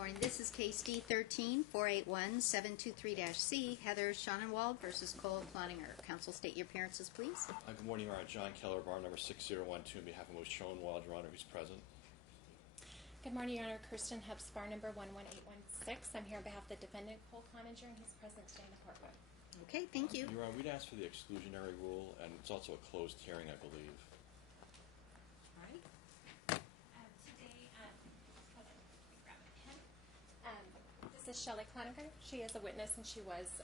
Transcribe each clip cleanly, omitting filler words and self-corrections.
Morning. This is case D13-481-723-C, Heather Schonewald versus Cole Cloninger. Counsel, state your appearances, please. Good morning, Your Honor. John Keller, bar number 6012, on behalf of Ms. Schonewald, Your Honor, who's present. Good morning, Your Honor. Kirsten Hubbs, bar number 11816. I'm here on behalf of the defendant, Cole Cloninger, and he's present today in the courtroom. Okay, thank you. Your Honor, we'd ask for the exclusionary rule, and it's also a closed hearing, I believe. All right. Today, hold on, let me grab a pen. This is Shelley Cloninger. She is a witness, and she was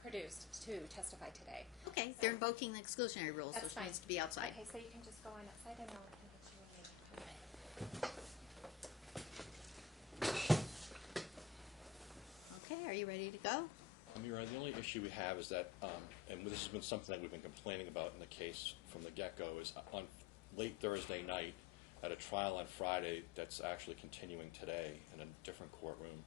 produced to testify today. Okay, they're invoking the exclusionary rule, so That's she fine. needs to be outside. Okay, so you can just go on outside, and I'll get you when you Okay, are you ready to go? Your Honor, the only issue we have is that, and this has been something that we've been complaining about in the case from the get-go, is on late Thursday night at a trial on Friday that's actually continuing today in a different courtroom.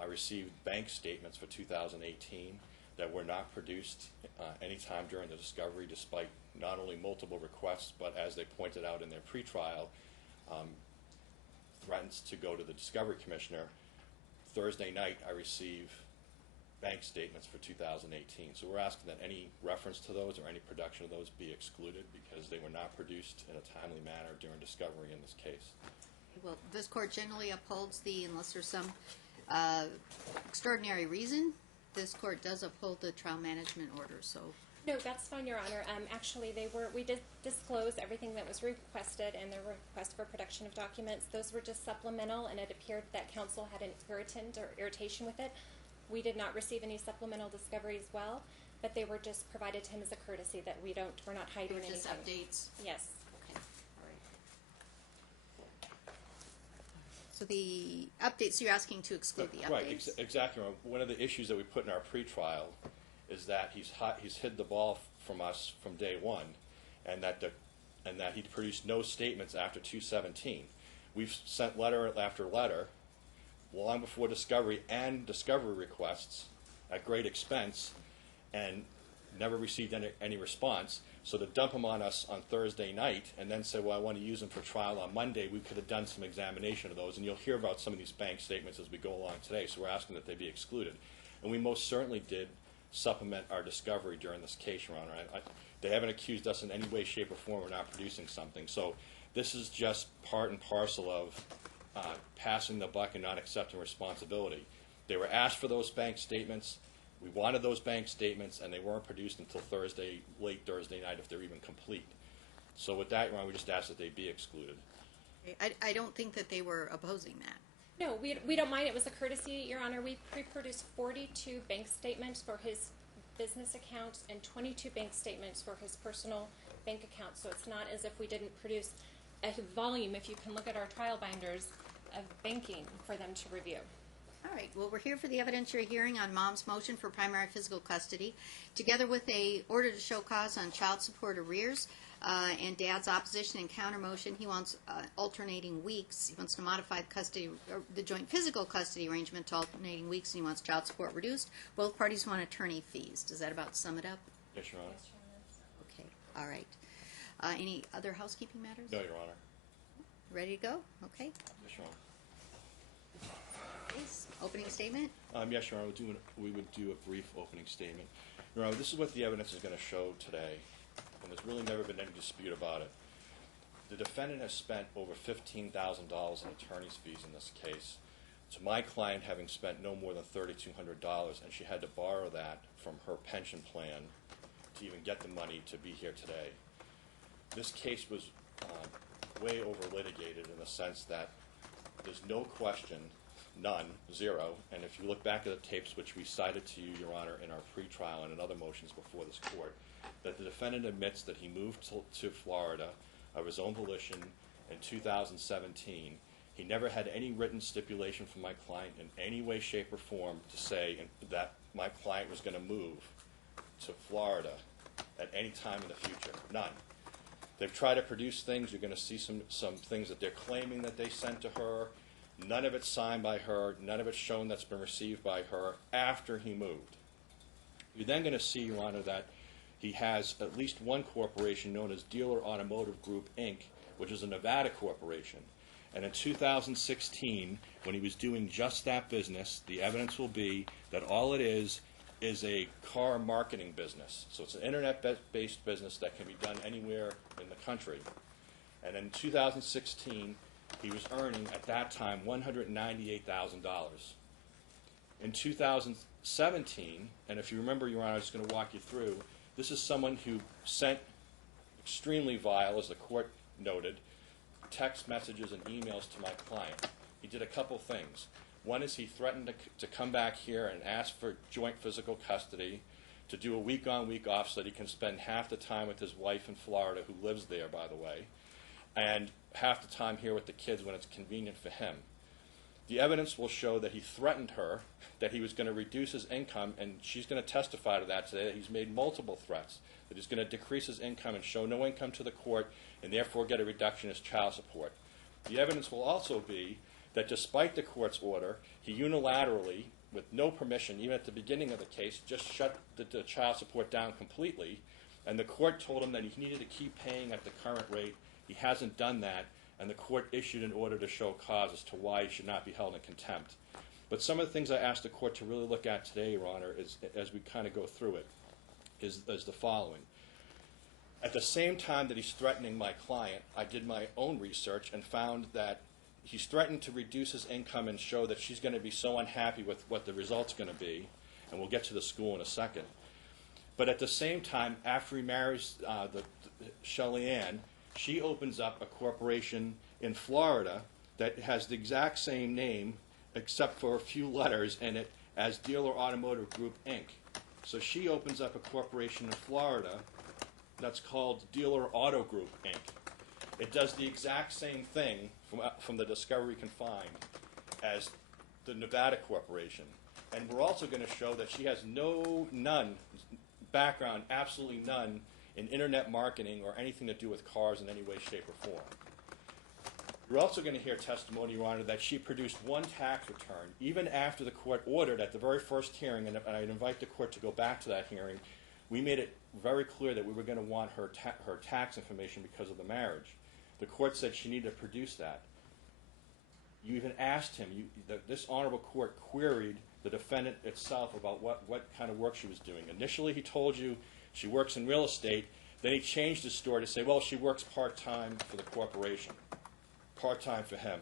I received bank statements for 2018 that were not produced any time during the discovery, despite not only multiple requests, but as they pointed out in their pretrial, threats to go to the discovery commissioner. Thursday night, I receive bank statements for 2018. So we're asking that any reference to those or any production of those be excluded because they were not produced in a timely manner during discovery in this case. Well, this court generally upholds unless there's some extraordinary reason, this court does uphold the trial management order, so. No, that's fine, Your Honor. Actually, we did disclose everything that was requested and the request for production of documents. Those were just supplemental, and it appeared that counsel had an irritant or irritation with it. We did not receive any supplemental discovery as well, but they were just provided to him as a courtesy that we're not hiding anything. Just updates? Yes. Okay, all right. So the updates, you're asking to exclude the updates? Right, exactly. One of the issues that we put in our pretrial is that he's hid the ball from us from day one, and that he produced no statements after 2/17. We've sent letter after letter, long before discovery and discovery requests at great expense, and never received any response. So to dump them on us on Thursday night and then say, well, I want to use them for trial on Monday, we could have done some examination of those, and you'll hear about some of these bank statements as we go along today, so we're asking that they be excluded. And we most certainly did supplement our discovery during this case, Your Honor. They haven't accused us in any way, shape, or form of not producing something. So this is just part and parcel of passing the buck and not accepting responsibility. They were asked for those bank statements. We wanted those bank statements, and they weren't produced until late Thursday night, if they're even complete. So with that, Your Honor, we just ask that they be excluded. I don't think that they were opposing that. No, we don't mind. It was a courtesy, Your Honor. We pre-produced 42 bank statements for his business account and 22 bank statements for his personal bank account. So it's not as if we didn't produce a volume, if you can look at our trial binders, of banking for them to review. All right. Well, we're here for the evidentiary hearing on Mom's motion for primary physical custody, together with a order to show cause on child support arrears, and Dad's opposition and counter motion. He wants alternating weeks. He wants to modify the joint physical custody arrangement to alternating weeks, and he wants child support reduced. Both parties want attorney fees. Does that about sum it up? Yes, Your Honor. Okay. All right. Any other housekeeping matters? No, Your Honor. Ready to go? Okay. Yes, Your Honor. Please. Opening statement? Yes, Your Honor. We would do a brief opening statement. Your Honor, this is what the evidence is going to show today, and there's really never been any dispute about it. The defendant has spent over $15,000 in attorney's fees in this case, to my client having spent no more than $3,200, and she had to borrow that from her pension plan to even get the money to be here today. This case was way over litigated in the sense that there's no question, none, zero, and if you look back at the tapes which we cited to you, Your Honor, in our pretrial and in other motions before this court, that the defendant admits that he moved to Florida of his own volition in 2017. He never had any written stipulation from my client in any way, shape, or form to say that my client was going to move to Florida at any time in the future. None. They've tried to produce things. You're going to see some things that they're claiming that they sent to her. None of it's signed by her. None of it's shown that's been received by her after he moved. You're then going to see, Your Honor, that he has at least one corporation known as Dealer Automotive Group, Inc., which is a Nevada corporation. And in 2016, when he was doing just that business, the evidence will be that all it is a car marketing business. So it's an internet-based business that can be done anywhere in the country. And in 2016, he was earning, at that time, $198,000. In 2017, and if you remember, Your Honor, I was going to walk you through, this is someone who sent extremely vile, as the court noted, text messages and emails to my client. He did a couple things. One is he threatened to come back here and ask for joint physical custody, to do a week-on, week-off so that he can spend half the time with his wife in Florida, who lives there, by the way, and half the time here with the kids when it's convenient for him. The evidence will show that he threatened her, that he was going to reduce his income, and she's going to testify to that today, that he's made multiple threats, that he's going to decrease his income and show no income to the court, and therefore get a reduction in his child support. The evidence will also be that despite the court's order, he unilaterally, with no permission, even at the beginning of the case, just shut the child support down completely, and the court told him that he needed to keep paying at the current rate. He hasn't done that, and the court issued an order to show cause as to why he should not be held in contempt. But some of the things I asked the court to really look at today, Your Honor, is, as we kind of go through it, is the following. At the same time that he's threatening my client, I did my own research and found that he's threatened to reduce his income and show that she's going to be so unhappy with what the result's going to be, and we'll get to the school in a second. But at the same time, after he marries Shelly Ann, she opens up a corporation in Florida that has the exact same name, except for a few letters in it, as Dealer Automotive Group, Inc. So she opens up a corporation in Florida that's called Dealer Auto Group, Inc. It does the exact same thing from the discovery we can find as the Nevada Corporation. And we're also going to show that she has none background, absolutely none, in internet marketing or anything to do with cars in any way, shape, or form. You're also going to hear testimony, Your Honor, that she produced one tax return, even after the court ordered at the very first hearing, and I'd invite the court to go back to that hearing. We made it very clear that we were going to want her tax information because of the marriage. The court said she needed to produce that. You even asked him, this honorable court queried the defendant itself about what kind of work she was doing. Initially, he told you she works in real estate. Then he changed his story to say, well, she works part-time for the corporation, part-time for him.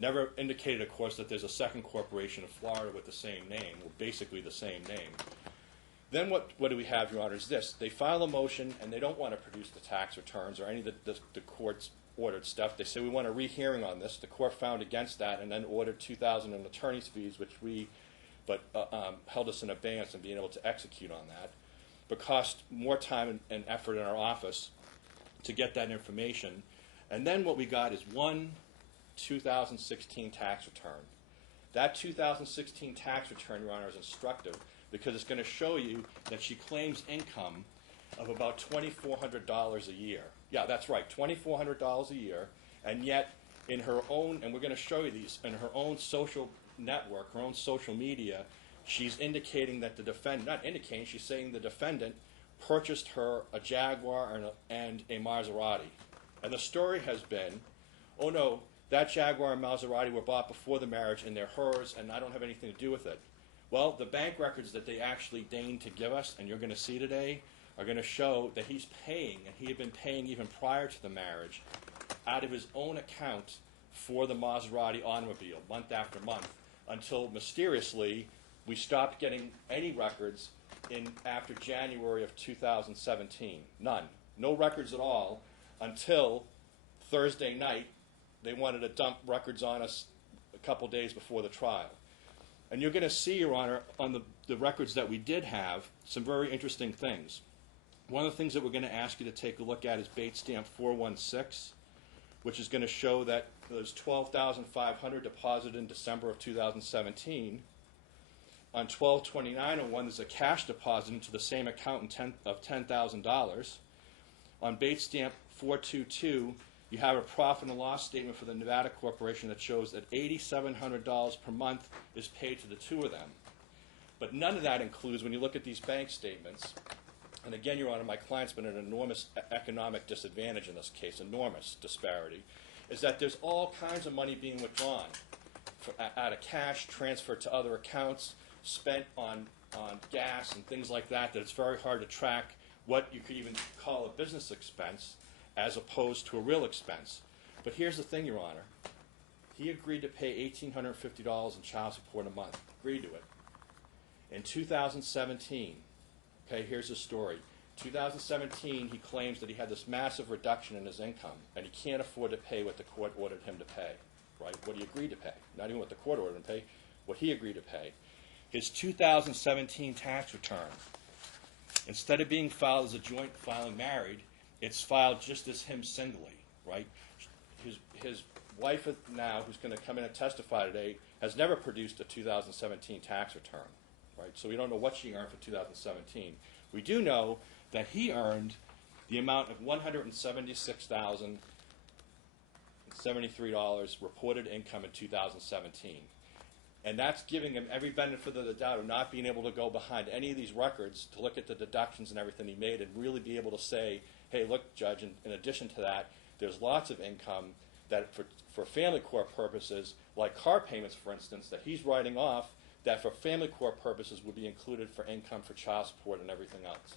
Never indicated, of course, that there's a second corporation in Florida with the same name, or basically the same name. Then what do we have, Your Honor, is this. They file a motion, and they don't want to produce the tax returns or any of the court's ordered stuff. They say, we want a rehearing on this. The court found against that and then ordered $2,000 in attorney's fees, which held us in abeyance in being able to execute on that, but cost more time and effort in our office to get that information. And then what we got is one 2016 tax return. That 2016 tax return, Your Honor, is instructive because it's going to show you that she claims income of about $2,400 a year. Yeah, that's right, $2,400 a year, and yet in her own, and we're going to show you these, in her own social network, her own social media, she's indicating that the defendant, not indicating, she's saying the defendant purchased her a Jaguar and a Maserati. And the story has been, oh no, that Jaguar and Maserati were bought before the marriage and they're hers and I don't have anything to do with it. Well, the bank records that they actually deigned to give us, and you're going to see today, are going to show that he's paying, and he had been paying even prior to the marriage, out of his own account for the Maserati automobile, month after month, until mysteriously we stopped getting any records after January of 2017. None. No records at all until Thursday night. They wanted to dump records on us a couple days before the trial. And you're going to see, Your Honor, on the records that we did have, some very interesting things. One of the things that we're going to ask you to take a look at is Bates Stamp 416, which is going to show that there's $12,500 deposited in December of 2017. On 12/29/01, there's a cash deposit into the same account of $10,000. On Bates Stamp 422, you have a profit and loss statement for the Nevada Corporation that shows that $8,700 per month is paid to the two of them. But none of that includes, when you look at these bank statements, and again, Your Honor, my client's been at an enormous economic disadvantage in this case, enormous disparity. is that there's all kinds of money being withdrawn out of cash, transferred to other accounts, spent on gas and things like that, that it's very hard to track what you could even call a business expense as opposed to a real expense. But here's the thing, Your Honor. He agreed to pay $1,850 in child support a month. Agreed to it. In 2017, okay, here's the story. 2017, he claims that he had this massive reduction in his income, and he can't afford to pay what the court ordered him to pay, right? What he agreed to pay. Not even what the court ordered him to pay, what he agreed to pay. His 2017 tax return, instead of being filed as a joint filing married, it's filed just as him singly, right? His wife now, who's going to come in and testify today, has never produced a 2017 tax return, right? So we don't know what she earned for 2017. We do know that he earned the amount of $176,073 reported income in 2017. And that's giving him every benefit of the doubt of not being able to go behind any of these records to look at the deductions and everything he made and really be able to say, hey, look, Judge, in addition to that, there's lots of income that for family court purposes, like car payments, for instance, that he's writing off, that for family court purposes would be included for income for child support and everything else.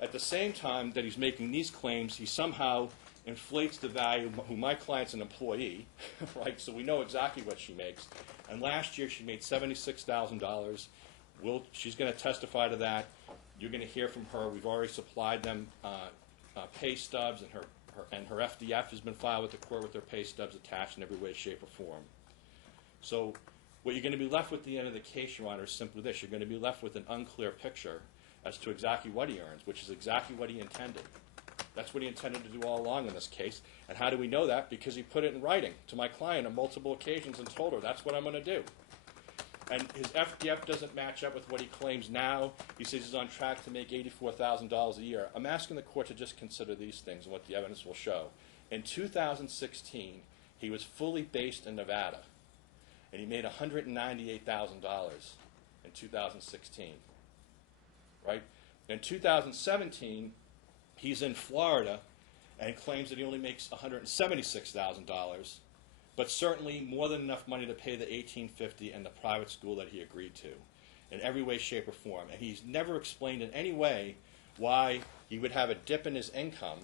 At the same time that he's making these claims, he somehow inflates the value, who my client's an employee, right, so we know exactly what she makes. And last year she made $76,000. She's going to testify to that. You're going to hear from her. We've already supplied them pay stubs, and her FDF has been filed with the court with their pay stubs attached in every way, shape, or form. So what you're going to be left with at the end of the case, Your Honor, is simply this. You're going to be left with an unclear picture as to exactly what he earns, which is exactly what he intended. That's what he intended to do all along in this case. And how do we know that? Because he put it in writing to my client on multiple occasions and told her, that's what I'm going to do. And his FDF doesn't match up with what he claims now. He says he's on track to make $84,000 a year. I'm asking the court to just consider these things and what the evidence will show. In 2016, he was fully based in Nevada, and he made $198,000 in 2016. Right? In 2017, he's in Florida and claims that he only makes $176,000, but certainly more than enough money to pay the $1,850 and the private school that he agreed to in every way, shape, or form. And he's never explained in any way why he would have a dip in his income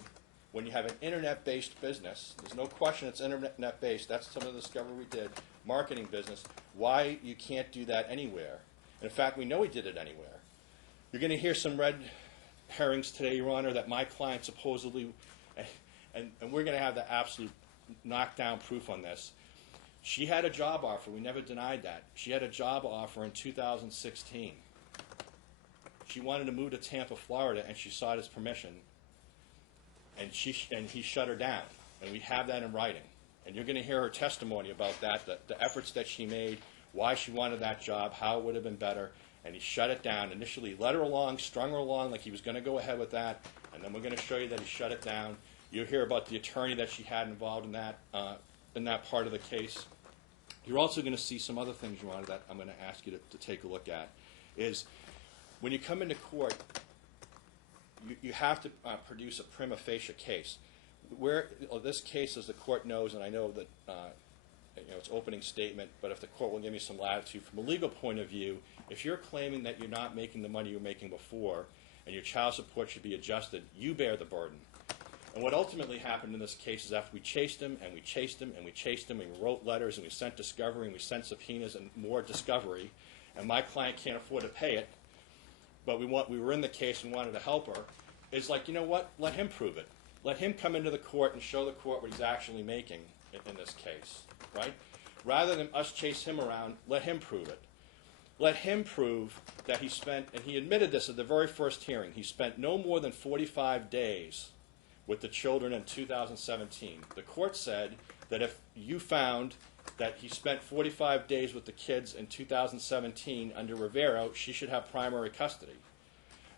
when you have an internet-based business. There's no question it's internet-based. That's some of the discovery we did. Marketing business. Why you can't do that anywhere. In fact, we know he did it anywhere. You're going to hear some red herrings today, Your Honor, that my client supposedly, and we're going to have the absolute knockdown proof on this. She had a job offer. We never denied that. She had a job offer in 2016. She wanted to move to Tampa, Florida, and she sought his permission. And he shut her down. And we have that in writing. And you're going to hear her testimony about that, the efforts that she made, why she wanted that job, how it would have been better. And he shut it down. Initially led her along, strung her along like he was going to go ahead with that. And then we're going to show you that he shut it down. You'll hear about the attorney that she had involved in that part of the case. You're also going to see some other things, Your Honor, that I'm going to ask you to take a look at. Is when you come into court, you have to produce a prima facie case. This case, as the court knows, and I know that it's opening statement, but if the court will give me some latitude, from a legal point of view, if you're claiming that you're not making the money you were making before and your child support should be adjusted, you bear the burden. And what ultimately happened in this case is after we chased him and we chased him and we chased him and we wrote letters and we sent discovery and we sent subpoenas and more discovery, and my client can't afford to pay it, but we were in the case and wanted to help her, it's like, you know what, let him prove it. Let him come into the court and show the court what he's actually making in this case, right? Rather than us chase him around, let him prove it. Let him prove that he spent, and he admitted this at the very first hearing, he spent no more than 45 days with the children in 2017. The court said that if you found that he spent 45 days with the kids in 2017 under Rivero, she should have primary custody.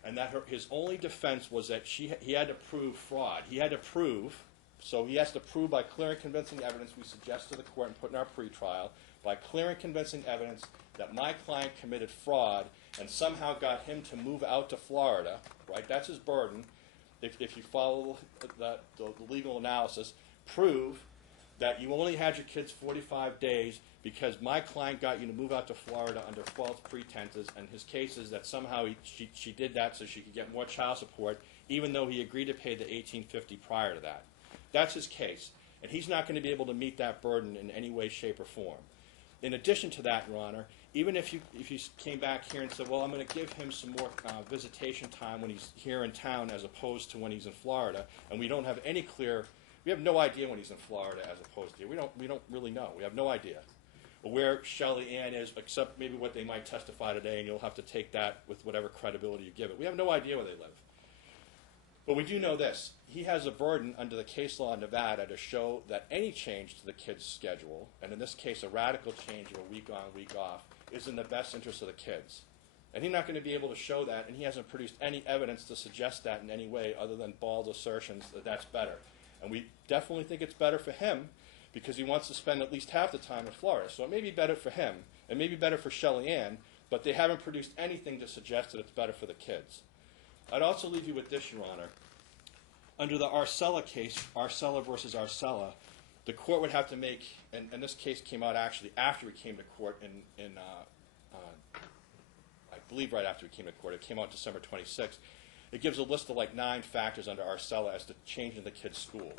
And that his only defense was that he had to prove fraud. He had to prove, so he has to prove by clear and convincing evidence, we suggest to the court and put in our pretrial, by clear and convincing evidence that my client committed fraud and somehow got him to move out to Florida, right? That's his burden. If you follow the legal analysis, prove that you only had your kids 45 days because my client got you to move out to Florida under false pretenses, and his case is that somehow she did that so she could get more child support, even though he agreed to pay the $1,850 prior to that. That's his case, and he's not going to be able to meet that burden in any way, shape, or form. In addition to that, Your Honor, even if you came back here and said, well, I'm going to give him some more visitation time when he's here in town as opposed to when he's in Florida, and we don't have any clear, we have no idea when he's in Florida as opposed to here. We don't really know. We have no idea where Shelley Ann is, except maybe what they might testify today, and you'll have to take that with whatever credibility you give it. We have no idea where they live. But we do know this. He has a burden under the case law in Nevada to show that any change to the kid's schedule, and in this case a radical change of a week on, week off, is in the best interest of the kids. And he's not going to be able to show that, and he hasn't produced any evidence to suggest that in any way other than bald assertions that that's better. And we definitely think it's better for him because he wants to spend at least half the time in Florida. So it may be better for him, it may be better for Shelley Ann, but they haven't produced anything to suggest that it's better for the kids. I'd also leave you with this, Your Honor. Under the Arcella case, Arcella versus Arcella, the court would have to make, and this case came out actually after we came to court I believe right after we came to court. It came out December 26th. It gives a list of like 9 factors under Arcella as to changing the kid's school.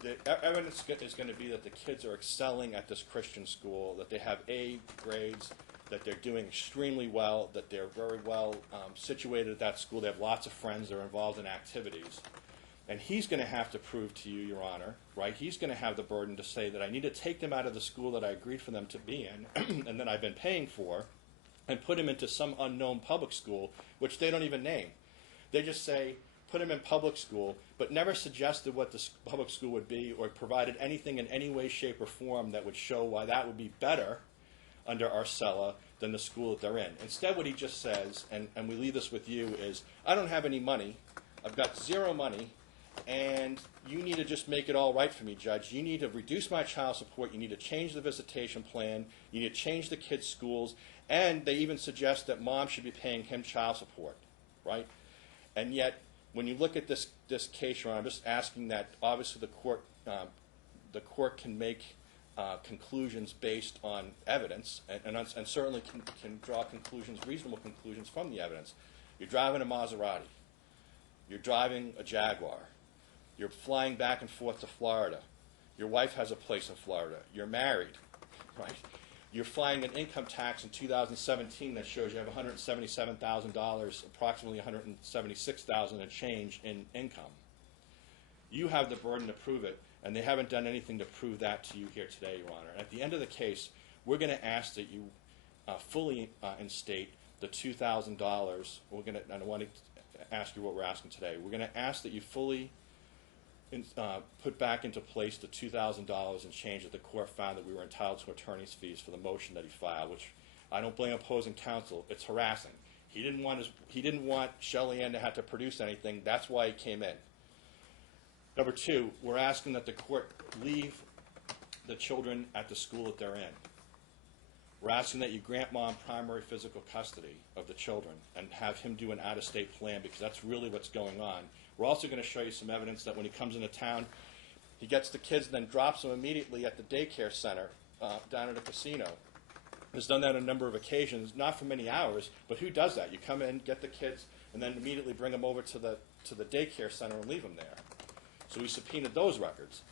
The evidence is going to be that the kids are excelling at this Christian school, that they have A grades, that they're doing extremely well, that they're very well situated at that school. They have lots of friends. They're involved in activities. And he's going to have to prove to you, Your Honor, right? He's going to have the burden to say that I need to take them out of the school that I agreed for them to be in and that I've been paying for and put him into some unknown public school, which they don't even name. They just say, put him in public school, but never suggested what the public school would be or provided anything in any way, shape, or form that would show why that would be better under Arcella than the school that they're in. Instead, what he just says, and we leave this with you, is I don't have any money, I've got zero money, and you need to just make it all right for me, Judge. You need to reduce my child support, you need to change the visitation plan, you need to change the kids' schools, and they even suggest that mom should be paying him child support, right? And yet, when you look at this case, Your Honor, I'm just asking that obviously the court can make conclusions based on evidence, and certainly can draw conclusions, reasonable conclusions from the evidence. You're driving a Maserati. You're driving a Jaguar. You're flying back and forth to Florida. Your wife has a place in Florida. You're married, right? You're filing an income tax in 2017 that shows you have $177,000, approximately $176,000 and change in income. You have the burden to prove it, and they haven't done anything to prove that to you here today, Your Honor. At the end of the case, we're going to ask that you fully instate the $2,000. I want to ask you what we're asking today. We're going to ask that you fully put back into place the $2,000 and change that the court found that we were entitled to attorney's fees for the motion that he filed, which I don't blame opposing counsel. It's harassing. He didn't want Shelley Ann to have to produce anything. That's why he came in. Number 2, we're asking that the court leave the children at the school that they're in. We're asking that you grant mom primary physical custody of the children and have him do an out-of-state plan, because that's really what's going on. We're also going to show you some evidence that when he comes into town, he gets the kids and then drops them immediately at the daycare center down at a casino. He's done that on a number of occasions, not for many hours, but who does that? You come in, get the kids, and then immediately bring them over to the daycare center and leave them there. So we subpoenaed those records.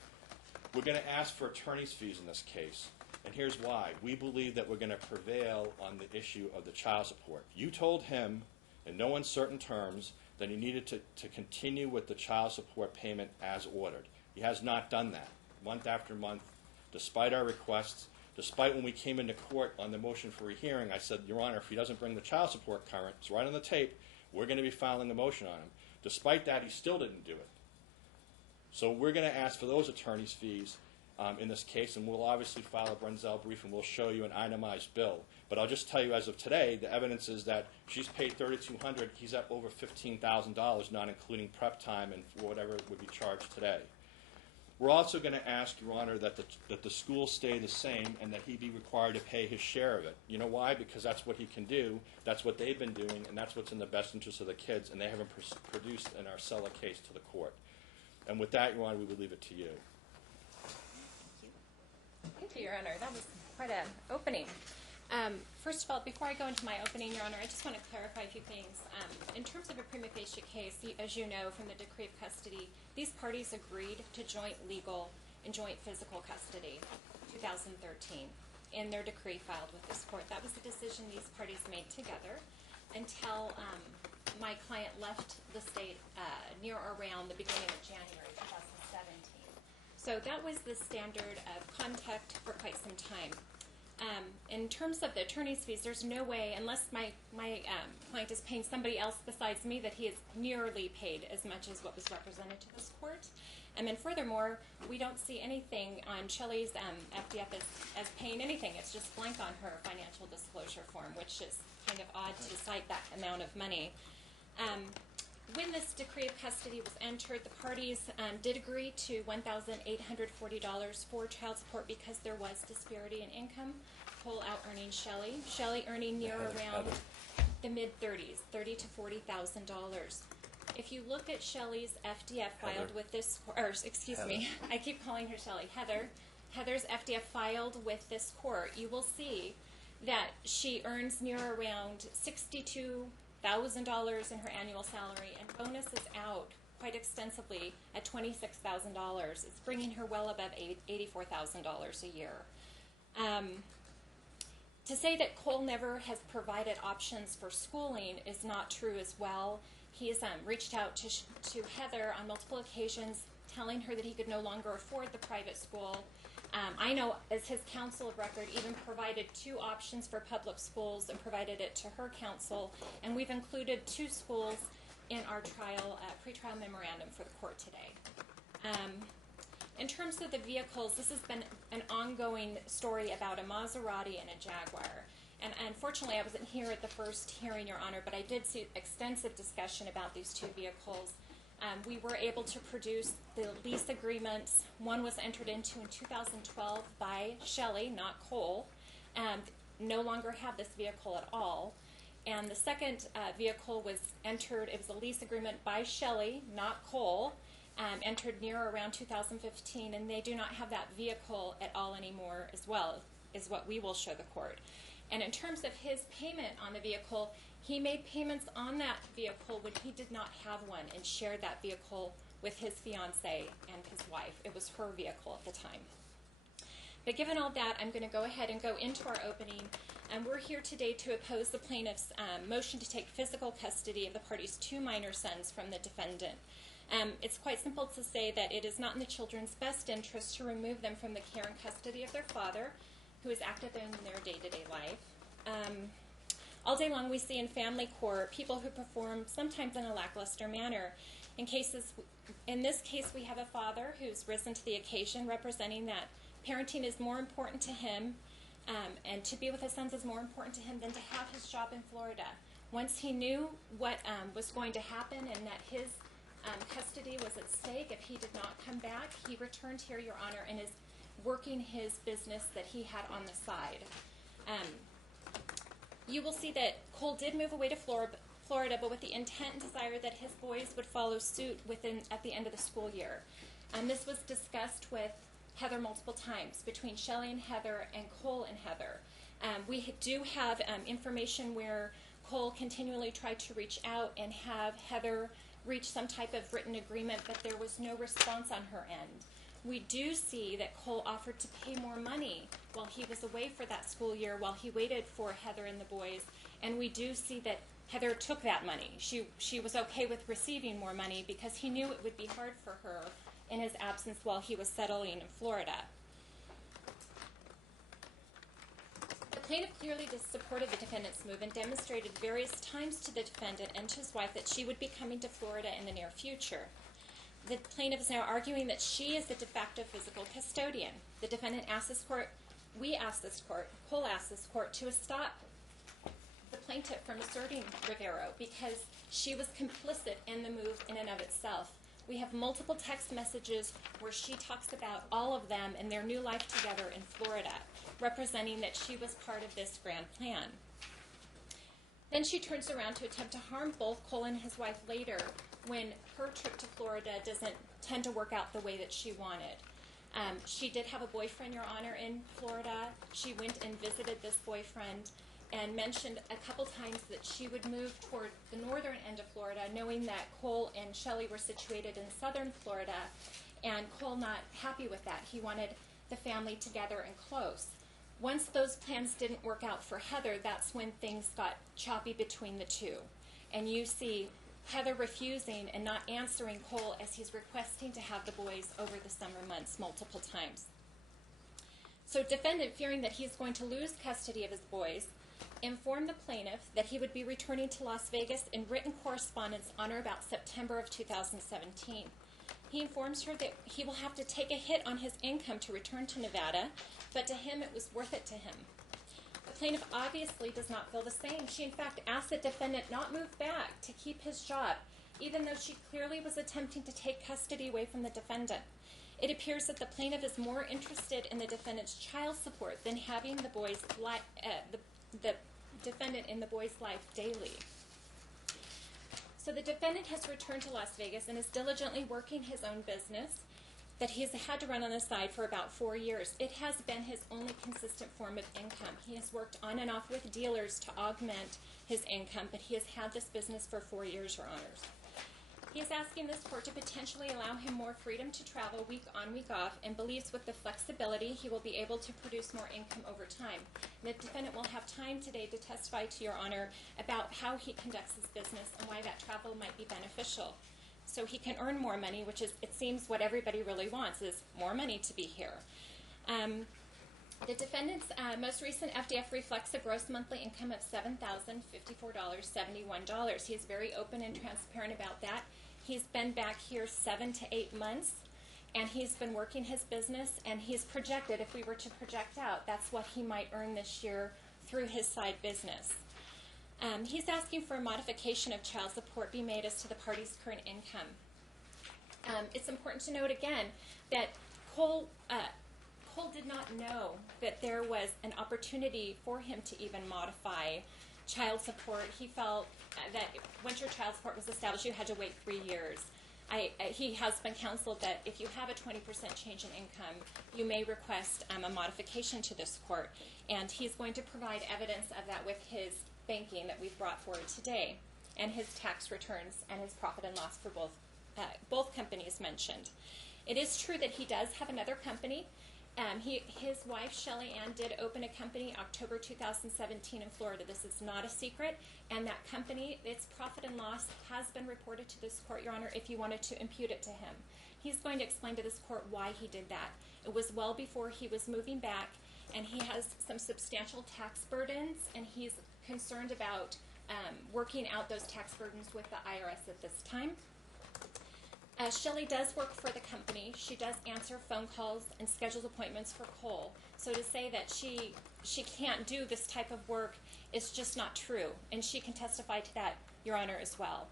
We're going to ask for attorney's fees in this case, and here's why. We believe that we're going to prevail on the issue of the child support. You told him, in no uncertain terms, that he needed to continue with the child support payment as ordered. He has not done that. Month after month, despite our requests, despite when we came into court on the motion for rehearing, I said, Your Honor, if he doesn't bring the child support current, it's right on the tape, we're going to be filing a motion on him. Despite that, he still didn't do it. So we're going to ask for those attorney's fees in this case, and we'll obviously file a Brunzell brief and we'll show you an itemized bill. But I'll just tell you, as of today, the evidence is that she's paid $3,200. He's at over $15,000, not including prep time and whatever would be charged today. We're also going to ask, Your Honor, that the school stay the same and that he be required to pay his share of it. You know why? Because that's what he can do, that's what they've been doing, and that's what's in the best interest of the kids, and they haven't produced an Arcella case to the court. And with that, Your Honor, we would leave it to you. Thank you, Your Honor. That was quite an opening. First of all, before I go into my opening, Your Honor, I just want to clarify a few things. In terms of a prima facie case, as you know from the decree of custody, these parties agreed to joint legal and joint physical custody 2013 in their decree filed with this court. That was the decision these parties made together until my client left the state near or around the beginning of January 2017. So that was the standard of contact for quite some time. In terms of the attorney's fees, there's no way, unless my client is paying somebody else besides me, that he is nearly paid as much as what was represented to this court. And furthermore, we don't see anything on Shelley's FDF as paying anything. It's just blank on her financial disclosure form, which is kind of odd to cite that amount of money. When this decree of custody was entered, the parties did agree to $1,840 for child support because there was disparity in income. Cole out-earning Shelley. Shelley earning near around the mid-30s, $30,000 to $40,000. If you look at Shelley's FDF filed with this, or excuse me, I keep calling her Shelley, Heather's FDF filed with this court, you will see that she earns near around $62,000 in her annual salary and bonuses out quite extensively at $26,000. It's bringing her well above $84,000 a year. To say that Cole never has provided options for schooling is not true as well. He has reached out to Heather on multiple occasions, telling her that he could no longer afford the private school. I know, as his counsel of record, even provided 2 options for public schools and provided it to her counsel. And we've included 2 schools in our pretrial memorandum for the court today. In terms of the vehicles, this has been an ongoing story about a Maserati and a Jaguar. And unfortunately, I wasn't here at the first hearing, Your Honor, but I did see extensive discussion about these 2 vehicles. We were able to produce the lease agreements. One was entered into in 2012 by Shelley, not Cole, and no longer have this vehicle at all. And the second vehicle was entered, it was a lease agreement by Shelley, not Cole, entered near around 2015, and they do not have that vehicle at all anymore as well, is what we will show the court. And in terms of his payment on the vehicle, he made payments on that vehicle when he did not have one and shared that vehicle with his fiancée and his wife. It was her vehicle at the time. But given all that, I'm going to go ahead and go into our opening. And we're here today to oppose the plaintiff's motion to take physical custody of the party's 2 minor sons from the defendant. It's quite simple to say that it is not in the children's best interest to remove them from the care and custody of their father, who is active in their day-to-day life. All day long we see in family court people who perform sometimes in a lackluster manner. In this case we have a father who's risen to the occasion, representing that parenting is more important to him, and to be with his sons is more important to him than to have his job in Florida. Once he knew what was going to happen and that his custody was at stake if he did not come back, he returned here, Your Honor, and is working his business that he had on the side. You will see that Cole did move away to Florida, but with the intent and desire that his boys would follow suit at the end of the school year. This was discussed with Heather multiple times, between Shelley and Heather and Cole and Heather. We do have information where Cole continually tried to reach out and have Heather reach some type of written agreement, but there was no response on her end. We do see that Cole offered to pay more money while he was away for that school year, while he waited for Heather and the boys, and we do see that Heather took that money. She was okay with receiving more money because he knew it would be hard for her in his absence while he was settling in Florida. The plaintiff clearly supported the defendant's move and demonstrated various times to the defendant and to his wife that she would be coming to Florida in the near future. The plaintiff is now arguing that she is the de facto physical custodian. The defendant asked this court, Cole asked this court to stop the plaintiff from asserting Rivero because she was complicit in the move in and of itself. We have multiple text messages where she talks about all of them and their new life together in Florida, representing that she was part of this grand plan. Then she turns around to attempt to harm both Cole and his wife later when her trip to Florida doesn't tend to work out the way that she wanted. She did have a boyfriend, Your Honor, in Florida. She went and visited this boyfriend and mentioned a couple times that she would move toward the northern end of Florida, knowing that Cole and Shelley were situated in southern Florida, and Cole not happy with that. He wanted the family together and close. Once those plans didn't work out for Heather, that's when things got choppy between the two. And you see Heather refusing and not answering Cole as he's requesting to have the boys over the summer months multiple times. So defendant, fearing that he's going to lose custody of his boys, informed the plaintiff that he would be returning to Las Vegas in written correspondence on or about September of 2017. He informs her that he will have to take a hit on his income to return to Nevada, but to him it was worth it to him. The plaintiff obviously does not feel the same. She in fact asked the defendant not move back to keep his job, even though she clearly was attempting to take custody away from the defendant. It appears that the plaintiff is more interested in the defendant's child support than having the boys the defendant in the boy's life daily. So the defendant has returned to Las Vegas and is diligently working his own business that he has had to run on the side for about 4 years. It has been his only consistent form of income. He has worked on and off with dealers to augment his income, but he has had this business for 4 years, Your Honors. He is asking this court to potentially allow him more freedom to travel week on, week off, and believes with the flexibility he will be able to produce more income over time. And the defendant will have time today to testify to Your Honor about how he conducts his business and why that travel might be beneficial. So he can earn more money, which is, it seems, what everybody really wants, is more money to be here. The defendant's most recent FDF reflects a gross monthly income of $7,054.71. He is very open and transparent about that. He's been back here 7 to 8 months, and he's been working his business, and he's projected, if we were to project out, that's what he might earn this year through his side business. He's asking for a modification of child support be made as to the party's current income. It's important to note again that Cole did not know that there was an opportunity for him to even modify child support. He felt that once your child support was established, you had to wait 3 years. He has been counseled that if you have a 20% change in income, you may request a modification to this court, and he's going to provide evidence of that with his banking that we've brought forward today, and his tax returns and his profit and loss for both companies mentioned. It is true that he does have another company. His wife, Shelley Ann, did open a company October 2017 in Florida. This is not a secret, and that company, its profit and loss has been reported to this court, Your Honor, if you wanted to impute it to him. He's going to explain to this court why he did that. It was well before he was moving back, and he has some substantial tax burdens, and he's concerned about working out those tax burdens with the IRS at this time. Shelley does work for the company. She does answer phone calls and schedules appointments for Cole. So to say that she can't do this type of work is just not true, and she can testify to that, Your Honor, as well.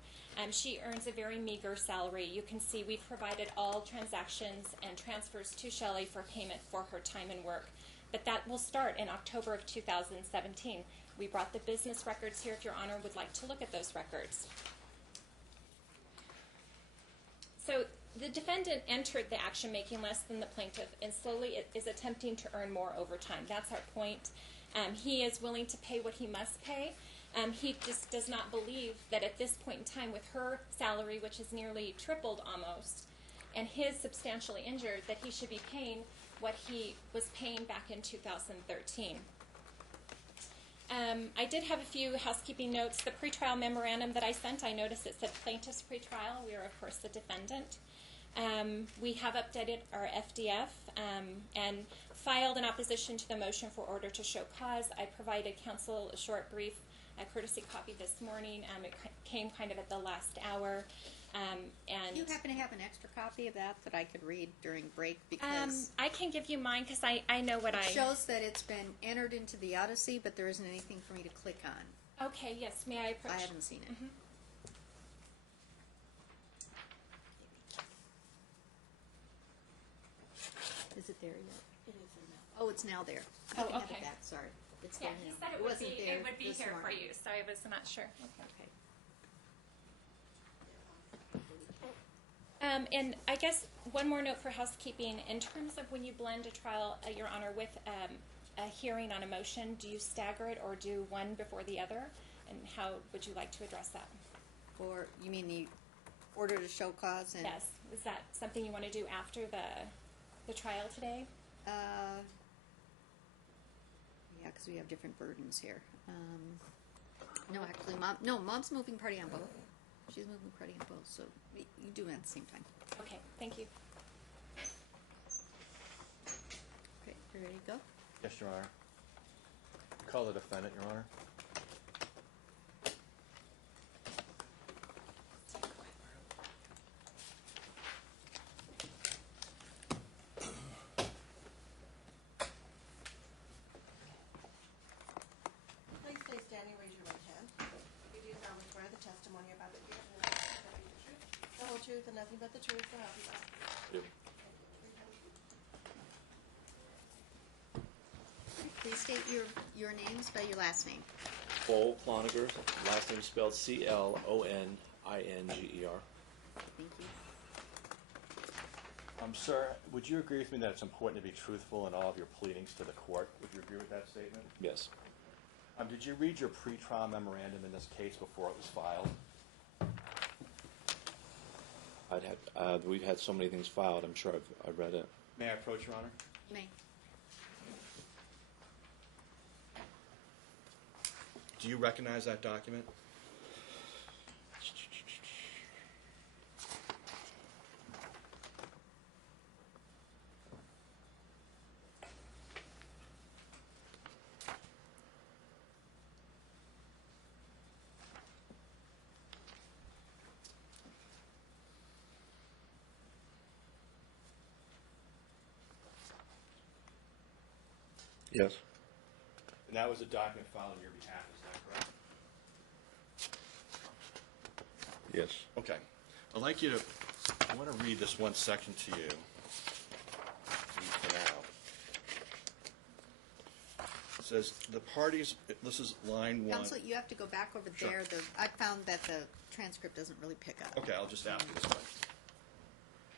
She earns a very meager salary. You can see we've provided all transactions and transfers to Shelley for payment for her time and work, but that will start in October of 2017. We brought the business records here if Your Honor would like to look at those records. So the defendant entered the action making less than the plaintiff and slowly is attempting to earn more over time. That's our point. He is willing to pay what he must pay. He just does not believe that at this point in time, with her salary, which is nearly tripled almost, and his substantially injured, that he should be paying what he was paying back in 2013. I did have a few housekeeping notes. The pretrial memorandum that I sent, I noticed it said plaintiff's pretrial. We are, of course, the defendant. We have updated our FDF and filed an opposition to the motion for order to show cause. I provided counsel a short brief, a courtesy copy this morning. It came kind of at the last hour. And Do you happen to have an extra copy of that I could read during break? Because I can give you mine because I know what it shows that it's been entered into the Odyssey, but there isn't anything for me to click on. Okay, yes. May I approach? I haven't seen it. Mm-hmm. Is it there yet? It is now. Oh, it's now there. I Oh, can have okay. it back. Sorry. It's Yeah, there he now. said it wasn't there would be this here for morning. you, so I was not sure. Okay. And I guess one more note for housekeeping. In terms of when you blend a trial, Your Honor, with a hearing on a motion, do you stagger it or do one before the other? And how would you like to address that? Or you mean the order to show cause? And Yes. Is that something you want to do after the trial today? Yeah, because we have different burdens here. No, actually, Mom's moving party on both. She's moving party on both, so you do them at the same time. Okay, thank you. Okay, you ready to go? Yes, Your Honor. Call the defendant, Your Honor. Please stay standing, raise your right hand. You do solemnly swear the testimony you're about to give and the truth, the whole truth, and nothing but the truth, so help you God. Do. Please state your name, spell your last name. Cole Cloninger, last name spelled Cloninger. Thank you. Sir, would you agree with me that it's important to be truthful in all of your pleadings to the court? Would you agree with that statement? Yes. Did you read your pretrial memorandum in this case before it was filed? We've had so many things filed. I'm sure I've read it. May I approach, Your Honor? You may. Do you recognize that document? Yes. And that was a document filed on your behalf, is that correct? Yes. Okay. I want to read this one section to you. For now. It says, the parties, this is line 1. Counsel, you have to go back over Sure. there. I found that the transcript doesn't really pick up. Okay, I'll just ask this one.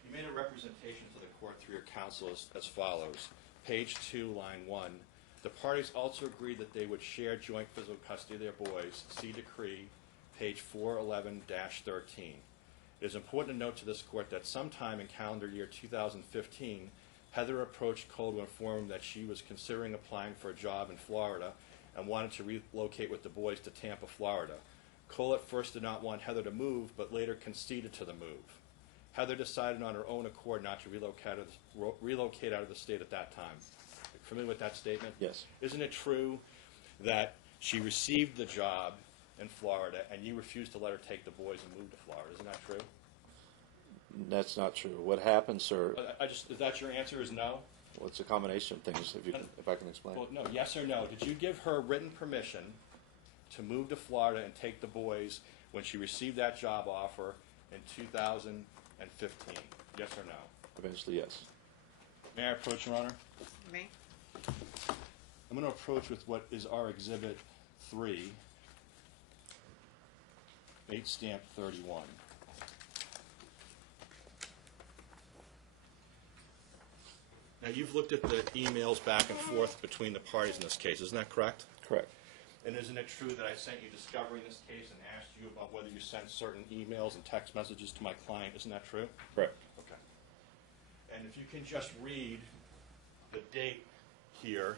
You made a representation to the court through your counsel as follows. Page 2, line 1. The parties also agreed that they would share joint physical custody of their boys. See decree, page 411-13. It is important to note to this court that sometime in calendar year 2015, Heather approached Cole to inform him that she was considering applying for a job in Florida and wanted to relocate with the boys to Tampa, Florida. Cole at first did not want Heather to move, but later conceded to the move. Heather decided on her own accord not to relocate out of the state at that time. Familiar with that statement? Yes. Isn't it true that she received the job in Florida and you refused to let her take the boys and move to Florida? Isn't that true? That's not true. What happened, sir? Is that your answer? Is no? Well, it's a combination of things. If I can explain. Well, no. Yes or no? Did you give her written permission to move to Florida and take the boys when she received that job offer in 2015? Yes or no? Eventually, yes. May I approach, Your Honor? You may. I'm going to approach with what is our Exhibit 3, 8 stamp 31. Now, you've looked at the emails back and forth between the parties in this case. Isn't that correct? Correct. And isn't it true that I sent you discovery in this case and asked you about whether you sent certain emails and text messages to my client? Isn't that true? Correct. Okay. And if you can just read the date here,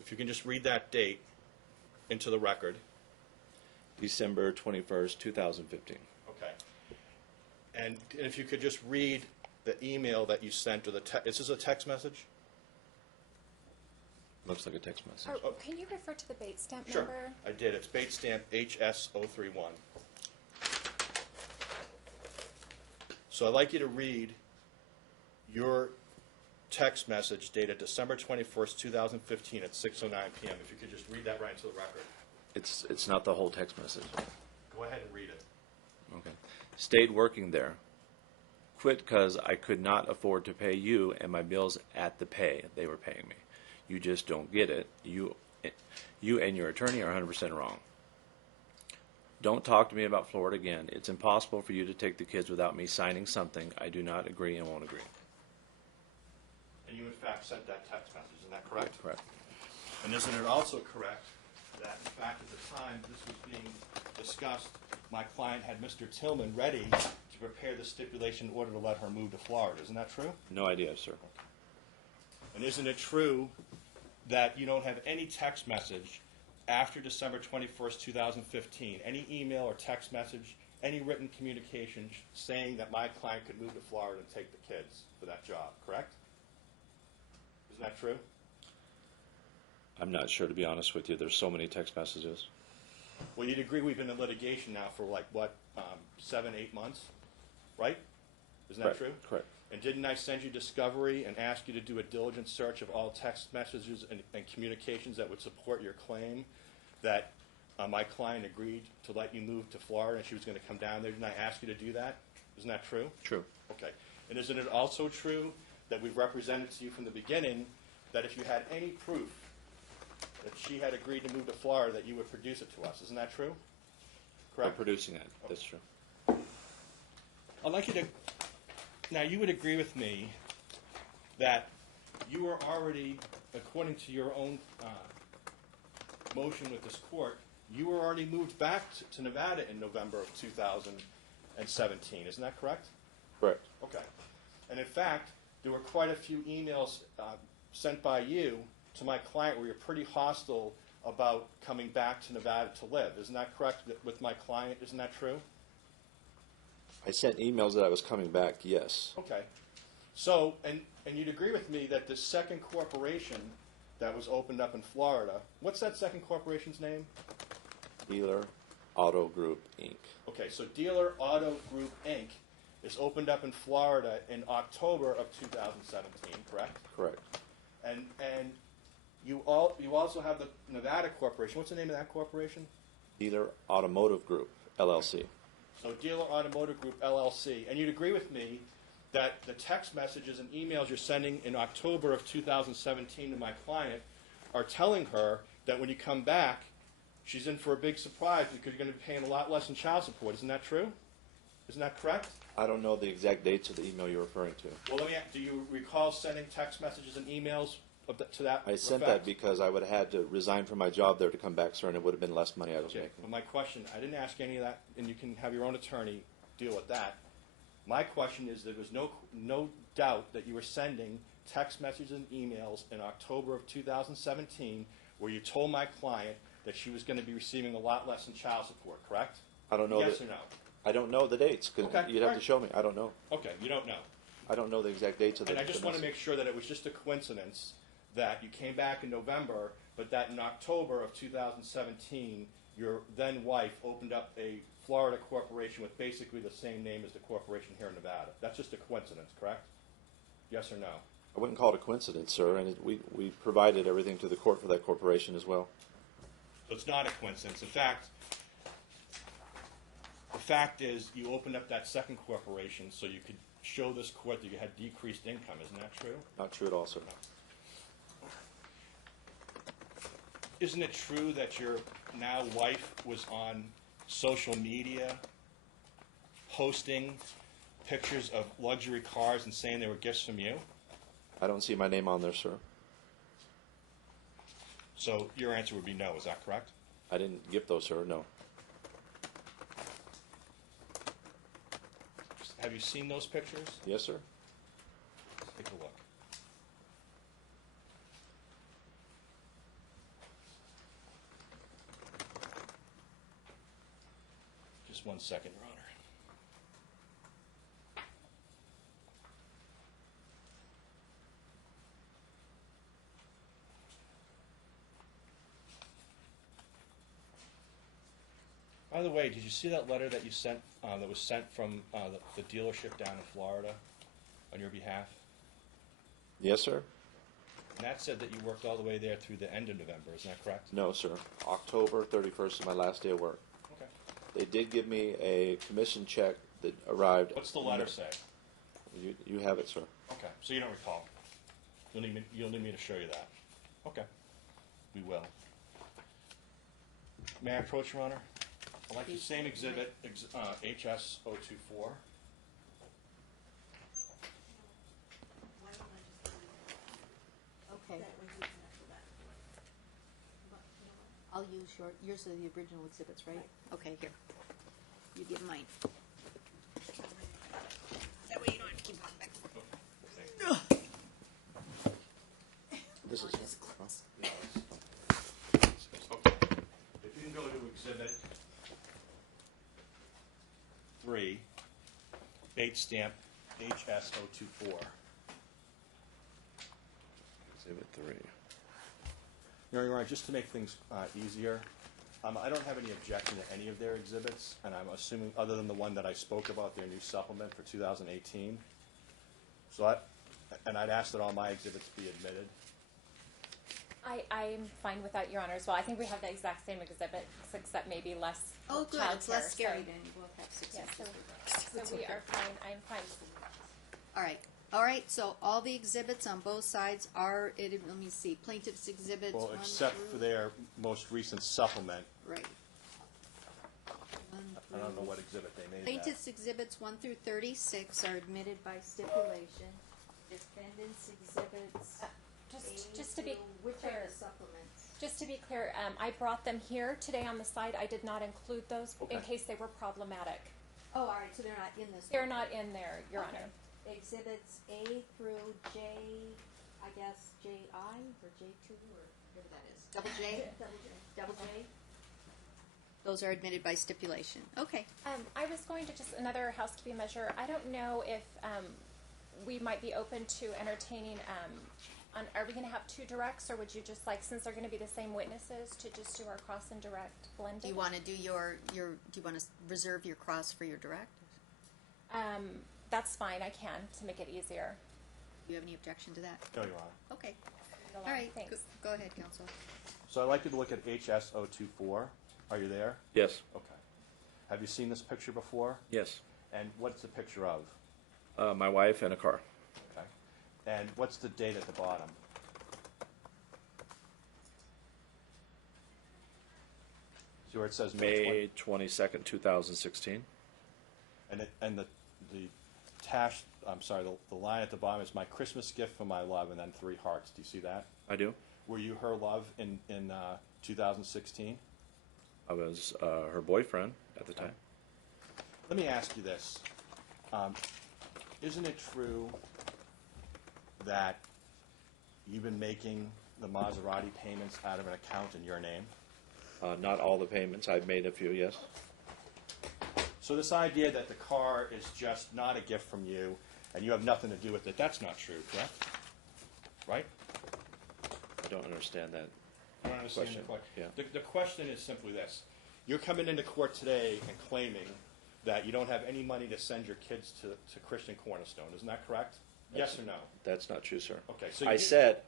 if you can just read that date into the record. December 21st, 2015. Okay. And if you could just read the email that you sent, or is this a text message? Looks like a text message. Or, can you refer to the Bates stamp Sure. number? I did. It's Bates stamp HS031. So I'd like you to read your text message dated December 21st, 2015 at 6:09 p.m. If you could just read that right into the record. It's not the whole text message. Go ahead and read it. Okay. Stayed working there. Quit because I could not afford to pay you and my bills at the pay they were paying me. You just don't get it. You and your attorney are 100% wrong. Don't talk to me about Florida again. It's impossible for you to take the kids without me signing something. I do not agree and won't agree. And you in fact sent that text message, isn't that correct? Correct. And isn't it also correct that in fact at the time this was being discussed, my client had Mr. Tillman ready to prepare the stipulation in order to let her move to Florida? Isn't that true? No idea, sir. And isn't it true that you don't have any text message after December 21st, 2015, any email or text message, any written communication saying that my client could move to Florida and take the kids for that job, correct? Isn't that true? I'm not sure, to be honest with you. There's so many text messages. Well, you'd agree we've been in litigation now for like, what, 7, 8 months, right? Isn't that true? Correct. And didn't I send you discovery and ask you to do a diligent search of all text messages and communications that would support your claim that my client agreed to let you move to Florida and she was going to come down there? Didn't I ask you to do that? Isn't that true? True. Okay. And isn't it also true that we've represented to you from the beginning that if you had any proof that she had agreed to move to Florida, that you would produce it to us? Isn't that true? I'm Correct? producing it. That's true. I'd like you to, now you would agree with me that you were already, according to your own motion with this court, you were already moved back to Nevada in November of 2017. Isn't that correct? Correct. Okay. And in fact, there were quite a few emails sent by you to my client where you're pretty hostile about coming back to Nevada to live. Isn't that correct with my client? Isn't that true? I sent emails that I was coming back, yes. Okay. So, and you'd agree with me that this second corporation that was opened up in Florida, what's that second corporation's name? Dealer Auto Group, Inc. Okay, so Dealer Auto Group, Inc. is opened up in Florida in October of 2017, correct? Correct. And you also have the Nevada corporation. What's the name of that corporation? Dealer Automotive Group, LLC. So Dealer Automotive Group, LLC. And you'd agree with me that the text messages and emails you're sending in October of 2017 to my client are telling her that when you come back, she's in for a big surprise because you're going to be paying a lot less in child support. Isn't that true? Isn't that correct? I don't know the exact dates of the email you're referring to. Well, let me ask, do you recall sending text messages and emails to that I sent effect? that because I would have had to resign from my job there to come back, sir, and it would have been less money I was Okay. making. Well, my question, I didn't ask any of that, and you can have your own attorney deal with that. My question is, there was no doubt that you were sending text messages and emails in October of 2017 where you told my client that she was going to be receiving a lot less in child support, correct? I don't know. Yes or no? I don't know the dates. Okay, You'd have alright. to show me. I don't know. Okay, you don't know. I don't know the exact dates of the And I just want to message. make sure that it was just a coincidence that you came back in November, but that in October of 2017, your then wife opened up a Florida corporation with basically the same name as the corporation here in Nevada. That's just a coincidence, correct? Yes or no? I wouldn't call it a coincidence, sir, and we provided everything to the court for that corporation as well. So it's not a coincidence. In fact, the fact is you opened up that second corporation so you could show this court that you had decreased income. Isn't that true? Not true at all, sir. Isn't it true that your now wife was on social media posting pictures of luxury cars and saying they were gifts from you? I don't see my name on there, sir. So your answer would be no. Is that correct? I didn't gift those, sir. No. Have you seen those pictures? Yes, sir. Take a look. Just 1 second, Your Honor. By the way, did you see that letter that you sent, that was sent from the dealership down in Florida on your behalf? Yes, sir. And that said that you worked all the way there through the end of November. Isn't that correct? No, sir. October 31st is my last day of work. Okay. They did give me a commission check that arrived. What's the letter say? You have it, sir. Okay, so you don't recall. You'll need me to show you that. Okay, we will. May I approach, Your Honor? I like the same exhibit, HS 024. Why don't I just leave it? Okay. That way you can after that. But, you know what? I'll use yours are the original exhibits, right? Okay, here. You give mine. That way you don't have to keep going back and forth. This is. Just close. No, okay. If you can go to exhibit 3, bait stamp HS 024. Exhibit 3. Your Honor, just to make things easier, I don't have any objection to any of their exhibits, and I'm assuming, other than the one that I spoke about, their new supplement for 2018. So I'd ask that all my exhibits be admitted. I'm fine with that, Your Honor, as well. I think we have the exact same exhibits, except maybe less Oh, good. child It's less care, scary so- then. We'll have 6 Yeah, inches. so we are fine. I'm fine. All right. All right. So all the exhibits on both sides are. Let me see. Plaintiff's exhibits. Well, 1 except through, for their most recent supplement. Right. I don't know what exhibit they made that. Plaintiff's exhibits 1 through 36 are admitted by stipulation. Defendant's exhibits. Just to be which are clear, the supplements? just to be clear, I brought them here today on the side. I did not include those in Okay. case they were problematic. Oh, all right. So they're not in this. They're one. not in there, Your Okay. Honor. Exhibits A through J, I guess JI or J2 or whatever that is. Double J. Double J. Those are admitted by stipulation. Okay. I was going to just another housekeeping measure. I don't know if we might be open to entertaining. Are we going to have 2 directs, or would you just like, since they're going to be the same witnesses, to just do our cross and direct blended? Do you want to do your? Do you want to reserve your cross for your direct? That's fine. I can to make it easier. Do you have any objection to that? No, Your Honor. Okay. All right. Thanks. Go ahead, counsel. So I'd like you to look at HS 024. Are you there? Yes. Okay. Have you seen this picture before? Yes. And what's the picture of? My wife and a car. Okay. And what's the date at the bottom? See where it says May 22nd, 2016. And the line at the bottom is my Christmas gift for my love, and then 3 hearts. Do you see that? I do. Were you her love in 2016? I was her boyfriend at the time. Let me ask you this. Isn't it true that you've been making the Maserati payments out of an account in your name? Not all the payments. I've made a few, yes. So this idea that the car is just not a gift from you and you have nothing to do with it, that's not true, correct? Right? I don't understand that. I don't understand the Question, question. yeah. The question is simply this. You're coming into court today and claiming that you don't have any money to send your kids to Christian Cornerstone. Isn't that correct? Yes or no? That's not true, sir. Okay, so I you- said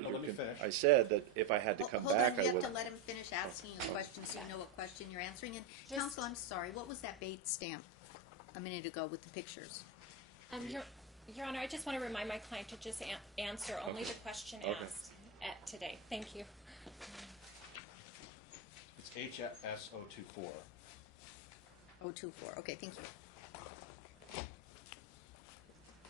No, let me finish. I said that if I had to come Hold back, on, I we have would. to let him finish asking a question so you know what question you're answering. And counsel, I'm sorry, what was that bait stamp a minute ago with the pictures? Your Honor, I just want to remind my client to just answer only Okay. the question Okay. asked at today. Thank you. It's HS 024. 024. Okay, thank you.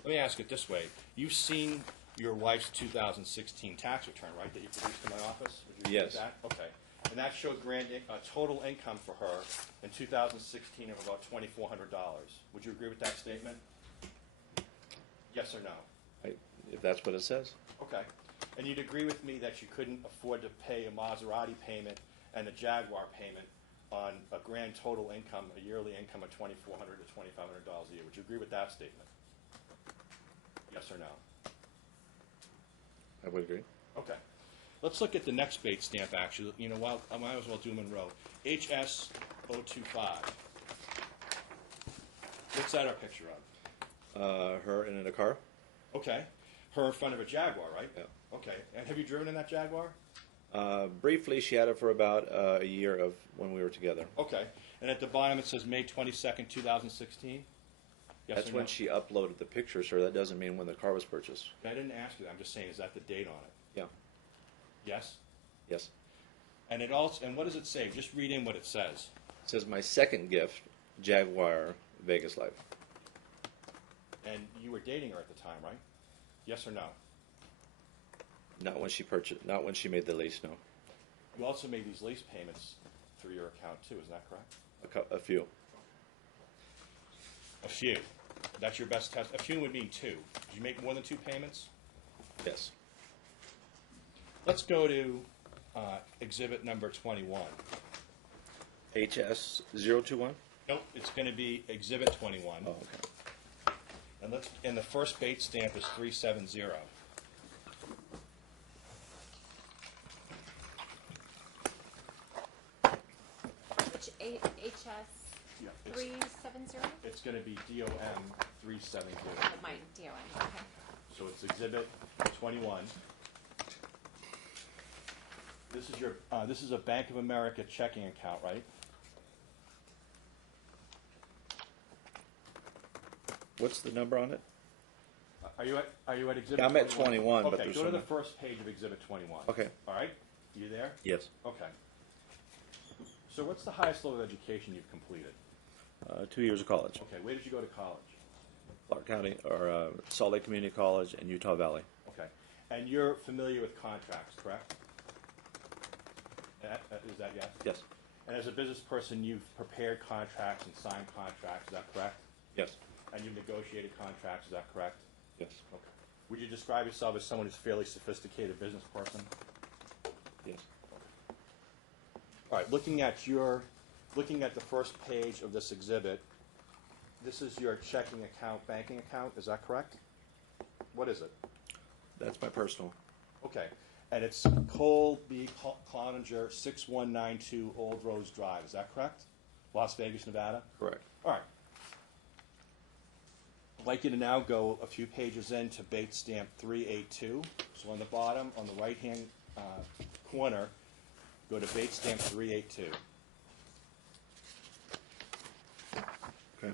Let me ask it this way. You've seen your wife's 2016 tax return, right, that you produced in my office? Would you agree with Yes. that? Okay. And that showed total income for her in 2016 of about $2,400. Would you agree with that statement? Yes or no? If that's what it says. Okay. And you'd agree with me that you couldn't afford to pay a Maserati payment and a Jaguar payment on a grand total income, a yearly income of $2,400 to $2,500 a year. Would you agree with that statement? Yes or no? I would agree. Okay. Let's look at the next bait stamp, actually. You know, I might as well do them in a row. HS 025. What's that a picture of? Her in a car. Okay. Her in front of a Jaguar, right? Yeah. Okay. And have you driven in that Jaguar? Briefly, she had it for about a year of when we were together. Okay. And at the bottom it says May 22nd, 2016? Yes That's or when no? she uploaded the picture, sir. That doesn't mean when the car was purchased. I didn't ask you that. I'm just saying, is that the date on it? Yeah. Yes? Yes. And it also, and what does it say? Just read in what it says. It says my second gift, Jaguar Vegas Life. And you were dating her at the time, right? Yes or no? Not when she purchased. Not when she made the lease. No. You also made these lease payments through your account too, is that correct? A few. A few. That's your best test. A few would mean two. Did you make more than two payments? Yes. Let's go to exhibit number 21. HS 021. Nope, it's going to be exhibit 21. Oh, okay. And the first Bates stamp is 370. Which HS Yeah, 370? it's going to be DOM 370. Oh, mine, DON, okay. So it's exhibit 21. This is a Bank of America checking account, right? What's the number on it? Are you at exhibit? Yeah, I'm at 21, but Okay, there's go to the some- first page of exhibit 21. Okay. All right. You there? Yes. Okay. So what's the highest level of education you've completed? 2 years of college. Okay. Where did you go to college? Clark County, or Salt Lake Community College and Utah Valley. Okay. And you're familiar with contracts, correct? Is that yes? Yes. And as a business person, you've prepared contracts and signed contracts, is that correct? Yes. And you've negotiated contracts, is that correct? Yes. Okay. Would you describe yourself as someone who's a fairly sophisticated business person? Yes. All right, looking at the first page of this exhibit, this is your checking account, banking account, is that correct? What is it? That's my personal. Okay, and it's Cole Cloninger, 6192 Old Rose Drive, is that correct? Las Vegas, Nevada? Correct. All right. I'd like you to now go a few pages into Bates stamp 382. So on the bottom, on the right-hand corner, go to Bates stamp 382. Okay.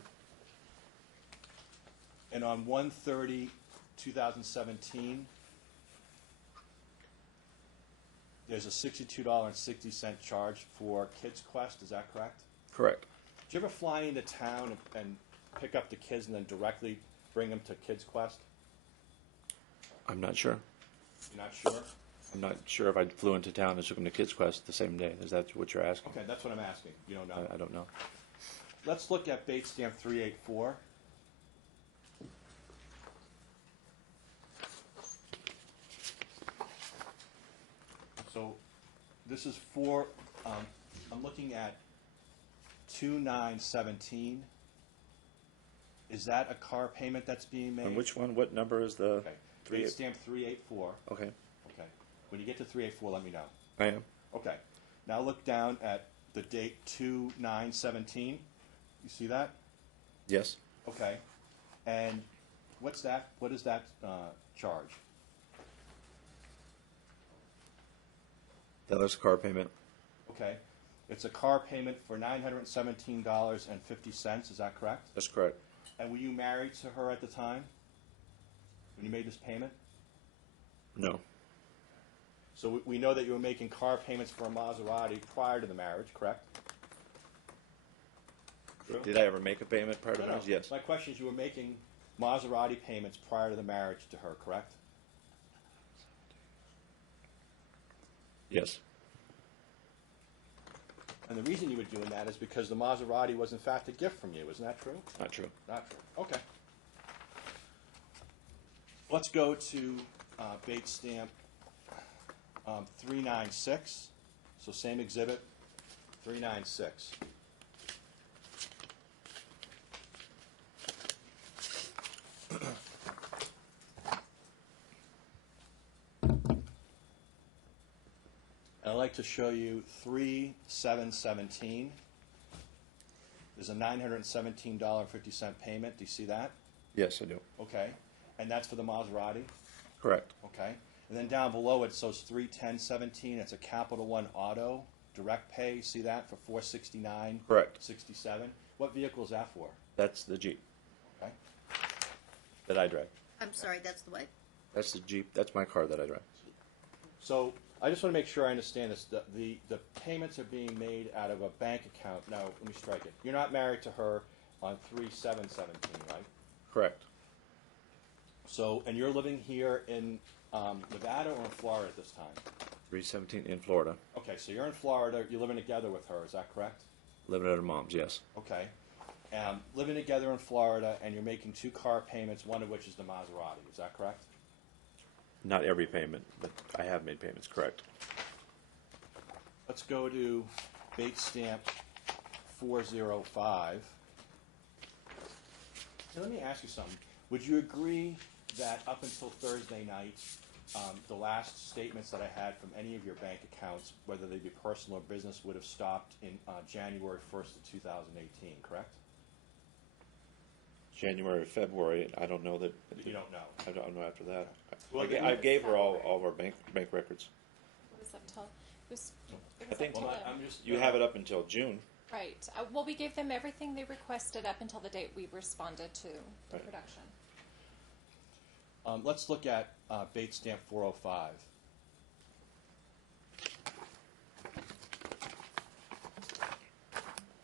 And on 1/30/2017, there's a $62.60 charge for Kids Quest, is that correct? Correct. Did you ever fly into town and pick up the kids and then directly bring them to Kids Quest? I'm not sure. You're not sure? I'm not sure if I flew into town and took them to Kids Quest the same day. Is that what you're asking? Okay, that's what I'm asking. You don't know. I don't know. Let's look at Bates stamp 384. So this is for, I'm looking at 2917. Is that a car payment that's being made? And which one? What number is the? Okay, Bates stamp 384. Okay. Okay. When you get to 384, let me know. I am. Okay. Now look down at the date 2917. You see that? Yes. Okay. And what's that? What is that charge? That was a car payment. Okay. It's a car payment for $917.50. Is that correct? That's correct. And were you married to her at the time when you made this payment? No. So we know that you were making car payments for a Maserati prior to the marriage, correct? True? Did I ever make a payment prior to No, marriage? no. Yes. My question is, you were making Maserati payments prior to the marriage to her, correct? Yes. And the reason you were doing that is because the Maserati was in fact a gift from you. Isn't that true? Not true. Not true. Okay. Let's go to Bates stamp 396. So same exhibit, 396. I'd like to show you 3717. There's a $917.50 payment. Do you see that? Yes, I do. Okay. And that's for the Maserati? Correct. Okay. And then down below it shows 31017. It's a Capital One Auto direct pay. You see that for $469.67. Correct. What vehicle is that for? That's the Jeep Okay. that I drive. I'm sorry, that's the what? That's the Jeep. That's my car that I drive. So I just want to make sure I understand this. The payments are being made out of a bank account. Now, let me strike it. You're not married to her on 3/7/17, right? Correct. So, and you're living here in Nevada or in Florida at this time? 317 in Florida. Okay, so you're in Florida. You're living together with her. Is that correct? Living at her mom's, yes. Okay. Living together in Florida, and you're making 2 car payments, one of which is the Maserati. Is that correct? Not every payment, but I have made payments, correct. Let's go to Bates stamp 405. Now, let me ask you something. Would you agree that up until Thursday night, the last statements that I had from any of your bank accounts, whether they be personal or business, would have stopped in January 1st of 2018, correct? January, February, I don't know that. You don't know. I don't know after that. Well, I gave her all of our bank records. It was up till, it was I think up till I'm just. you have it up until June. right. Well, we gave them everything they requested up until the date we responded to the Right. production. Let's look at Bates stamp 405.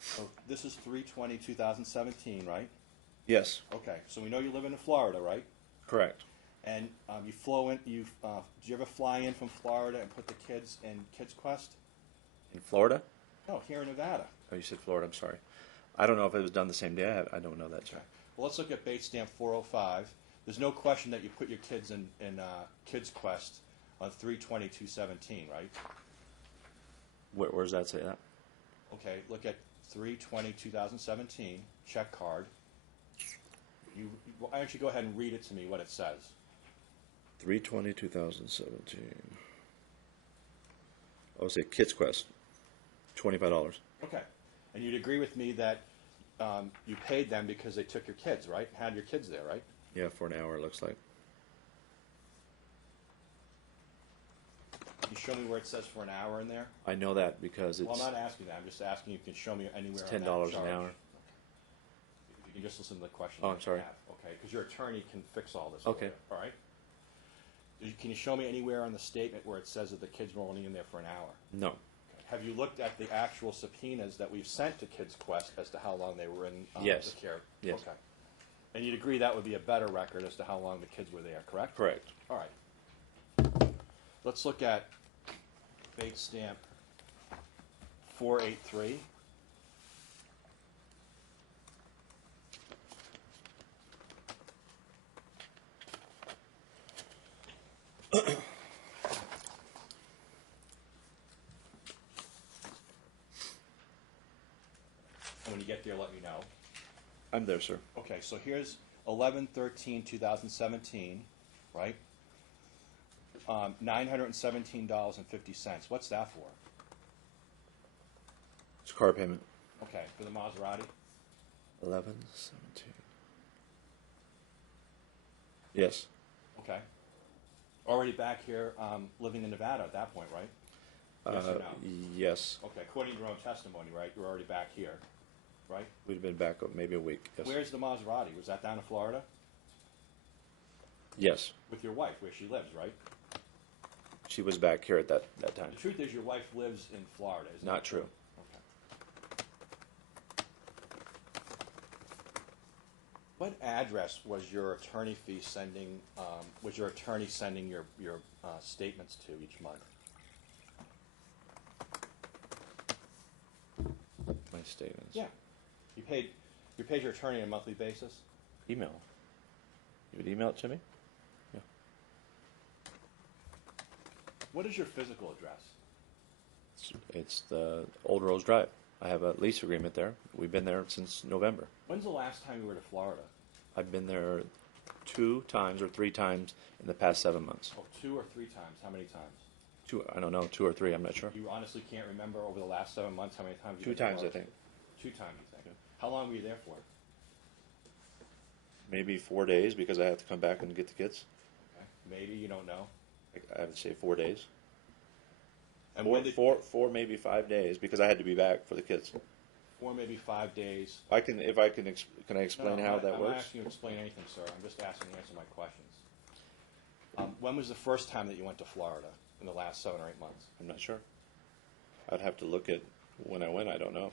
So this is 3/20/2017, right? Yes, Okay, so we know you live in Florida, right? correct. And you flow in. Do you ever fly in from Florida and put the kids in Kids Quest? In Florida? No, here in Nevada. Oh, you said Florida, I'm sorry. I don't know if it was done the same day. I don't know that, sir. Well, let's look at Bates stamp 405. There's no question that you put your kids in Kids Quest on 3/20/2017, right? Where does that say that? Okay, look at 3/20/2017 check card. Why don't you go ahead and read it to me what it says? 3/20/2017. Oh, say Kids Quest, $25. Okay, and you'd agree with me that you paid them because they took your kids, right? Had your kids there, right? Yeah, for an hour, it looks like. Can you show me where it says for an hour in there? I know that because it's Well, I'm not asking that. I'm just asking if you can show me anywhere. it's on that $10 an charge. hour. If you can just listen to the question. Oh, that I'm you sorry. have, okay, because your attorney can fix all this. Okay. For you, all right. Can you show me anywhere on the statement where it says that the kids were only in there for an hour? No. Okay. Have you looked at the actual subpoenas that we've sent to Kids Quest as to how long they were in Yes. the care? Yes. Okay. And you'd agree that would be a better record as to how long the kids were there, correct? Correct. All right. Let's look at Bates stamp 483. And when you get there, let me know. I'm there, sir. Okay, so here's 11/13/2017, right? $917.50. What's that for? It's a car payment. Okay, for the Maserati? 11/17. Yes. Okay. Already back here, living in Nevada at that point, right? Yes or no? Yes. Okay, according to your own testimony, right? You're already back here, right? We'd have been back maybe a week. Yes. Where's the Maserati? Was that down in Florida? Yes. With your wife, where she lives, right? She was back here at that time. The truth is your wife lives in Florida, isn't it? Not true. Okay. What address was your attorney fee sending, was your attorney sending your statements to each month? My statements. Yeah. You paid your attorney on a monthly basis? Email. You would email it to me? Yeah. What is your physical address? It's the Old Rose Drive. I have a lease agreement there. We've been there since November. When's the last time you were to Florida? I've been there 2 times or 3 times in the past 7 months. Oh, 2 or 3 times. How many times? 2, I don't know, 2 or 3, I'm not sure. You honestly can't remember over the last 7 months how many times you've 2 been to times, I Florida? think. 2 times, you think? How long were you there for? Maybe 4 days because I have to come back and get the kids. Okay. Maybe, you don't know. I would say 4 days. And when did, Four, maybe 5 days because I had to be back for the kids. 4, maybe 5 days. Can I explain how that I'm works? not asking you to explain anything, sir. I'm just asking you to answer my questions. When was the first time that you went to Florida? in the last 7 or 8 months? I'm not sure. I'd have to look at when I went. I don't know.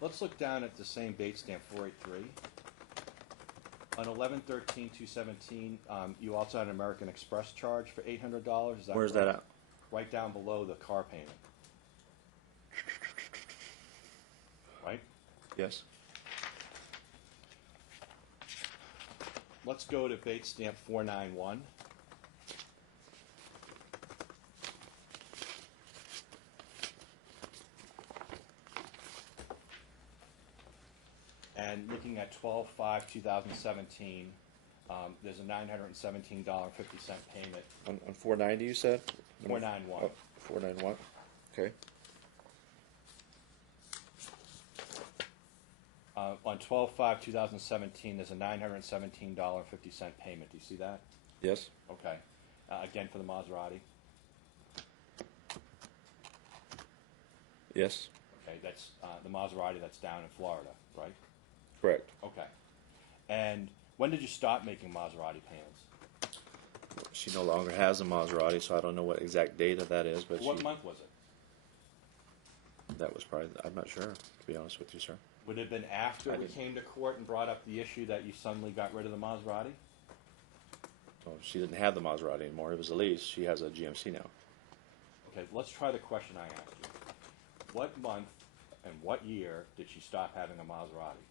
Let's look down at the same date stamp 483. On 11/13/217, you also had an American Express charge for $800. Is that Where's correct? that at? Right down below the car payment. Right? Yes. Let's go to date stamp 491. And looking at 12/5/2017, there's a $917.50 payment. On 490, you said? 491. Oh, 491. Okay. On 12/5/2017, there's a $917.50 payment. Do you see that? Yes. Okay. Again for the Maserati. Yes. Okay, that's the Maserati that's down in Florida, right? Correct. Okay. And when did you stop making Maserati payments? She no longer has a Maserati, so I don't know what exact date of that is. But What month was it? That was probably. I'm not sure, to be honest with you, sir. Would it have been after I we didn't. came to court and brought up the issue that you suddenly got rid of the Maserati? Well, she didn't have the Maserati anymore. It was a lease. She has a GMC now. Okay, let's try the question I asked you. What month and what year did she stop having a Maserati?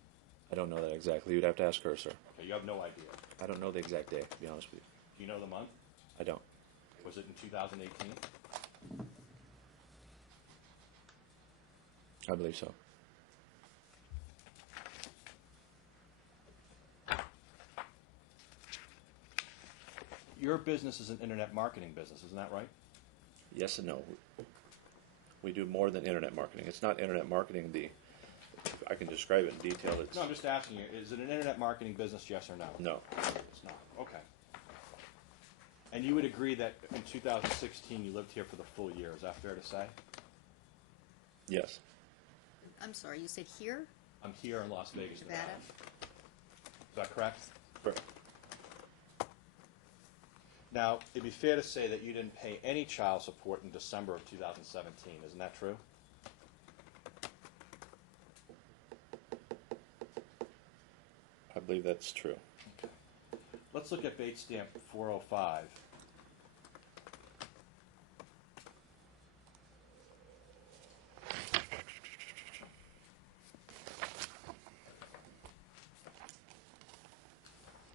I don't know that exactly. You'd have to ask her, sir. Okay, you have no idea. I don't know the exact day, to be honest with you. Do you know the month? I don't. Was it in 2018? I believe so. Your business is an internet marketing business, isn't that right? Yes and no. We do more than internet marketing. It's not internet marketing. I can describe it in detail. It's No, I'm just asking you, is it an internet marketing business, yes or no? no. It's not. Okay. And you would agree that in 2016 you lived here for the full year, is that fair to say? Yes. I'm sorry, you said here? I'm here in Las Vegas, Nevada. Nevada? Is that correct? Correct. Now, it'd be fair to say that you didn't pay any child support in December of 2017, isn't that true? I believe that's true. Let's look at Bates stamp 405.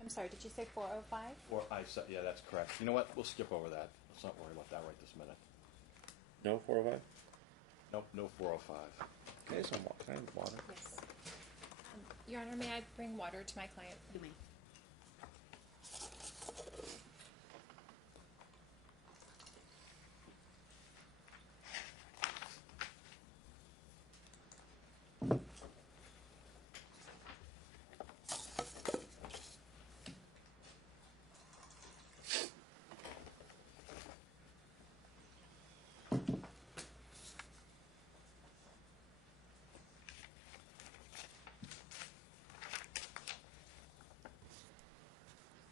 I'm sorry, did you say 405? Yeah, that's correct. You know what? We'll skip over that. Let's not worry about that right this minute. No 405? Nope, no 405. Can I have some can I have water? Yes. Your Honor, may I bring water to my client? You may.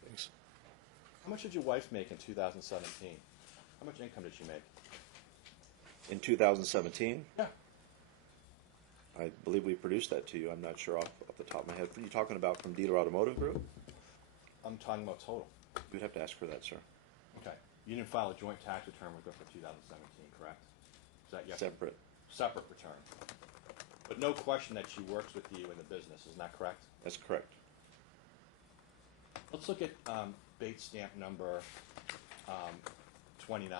Thanks. How much did your wife make in 2017? How much income did she make? In 2017, Yeah. I believe we produced that to you. I'm not sure off the top of my head. Are you talking about from Dealer Automotive Group? I'm talking about total. You'd have to ask for that, sir. Okay. You didn't file a joint tax return with her for 2017, correct? Is that yes? Separate. Separate return. But no question that she works with you in the business, isn't that correct? That's correct. Let's look at Bates stamp number 29.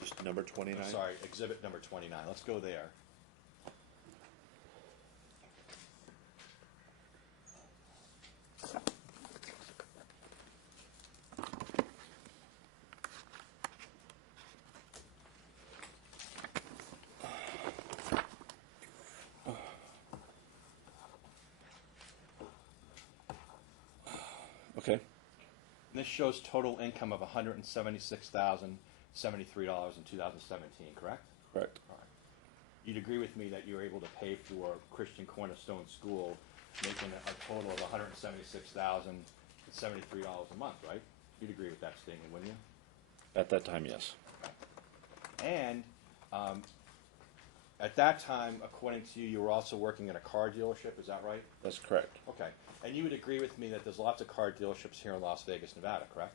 Just number 29? I'm sorry, exhibit number 29. Let's go there. Okay. And this shows total income of $176,073 in 2017, correct? Correct. All right. You'd agree with me that you were able to pay for Christian Cornerstone School, making a total of $176,073 a month, right? You'd agree with that statement, wouldn't you? At that time, yes. And at that time, according to you, you were also working in a car dealership. Is that right? That's correct. Okay. And you would agree with me that there's lots of car dealerships here in Las Vegas, Nevada, correct?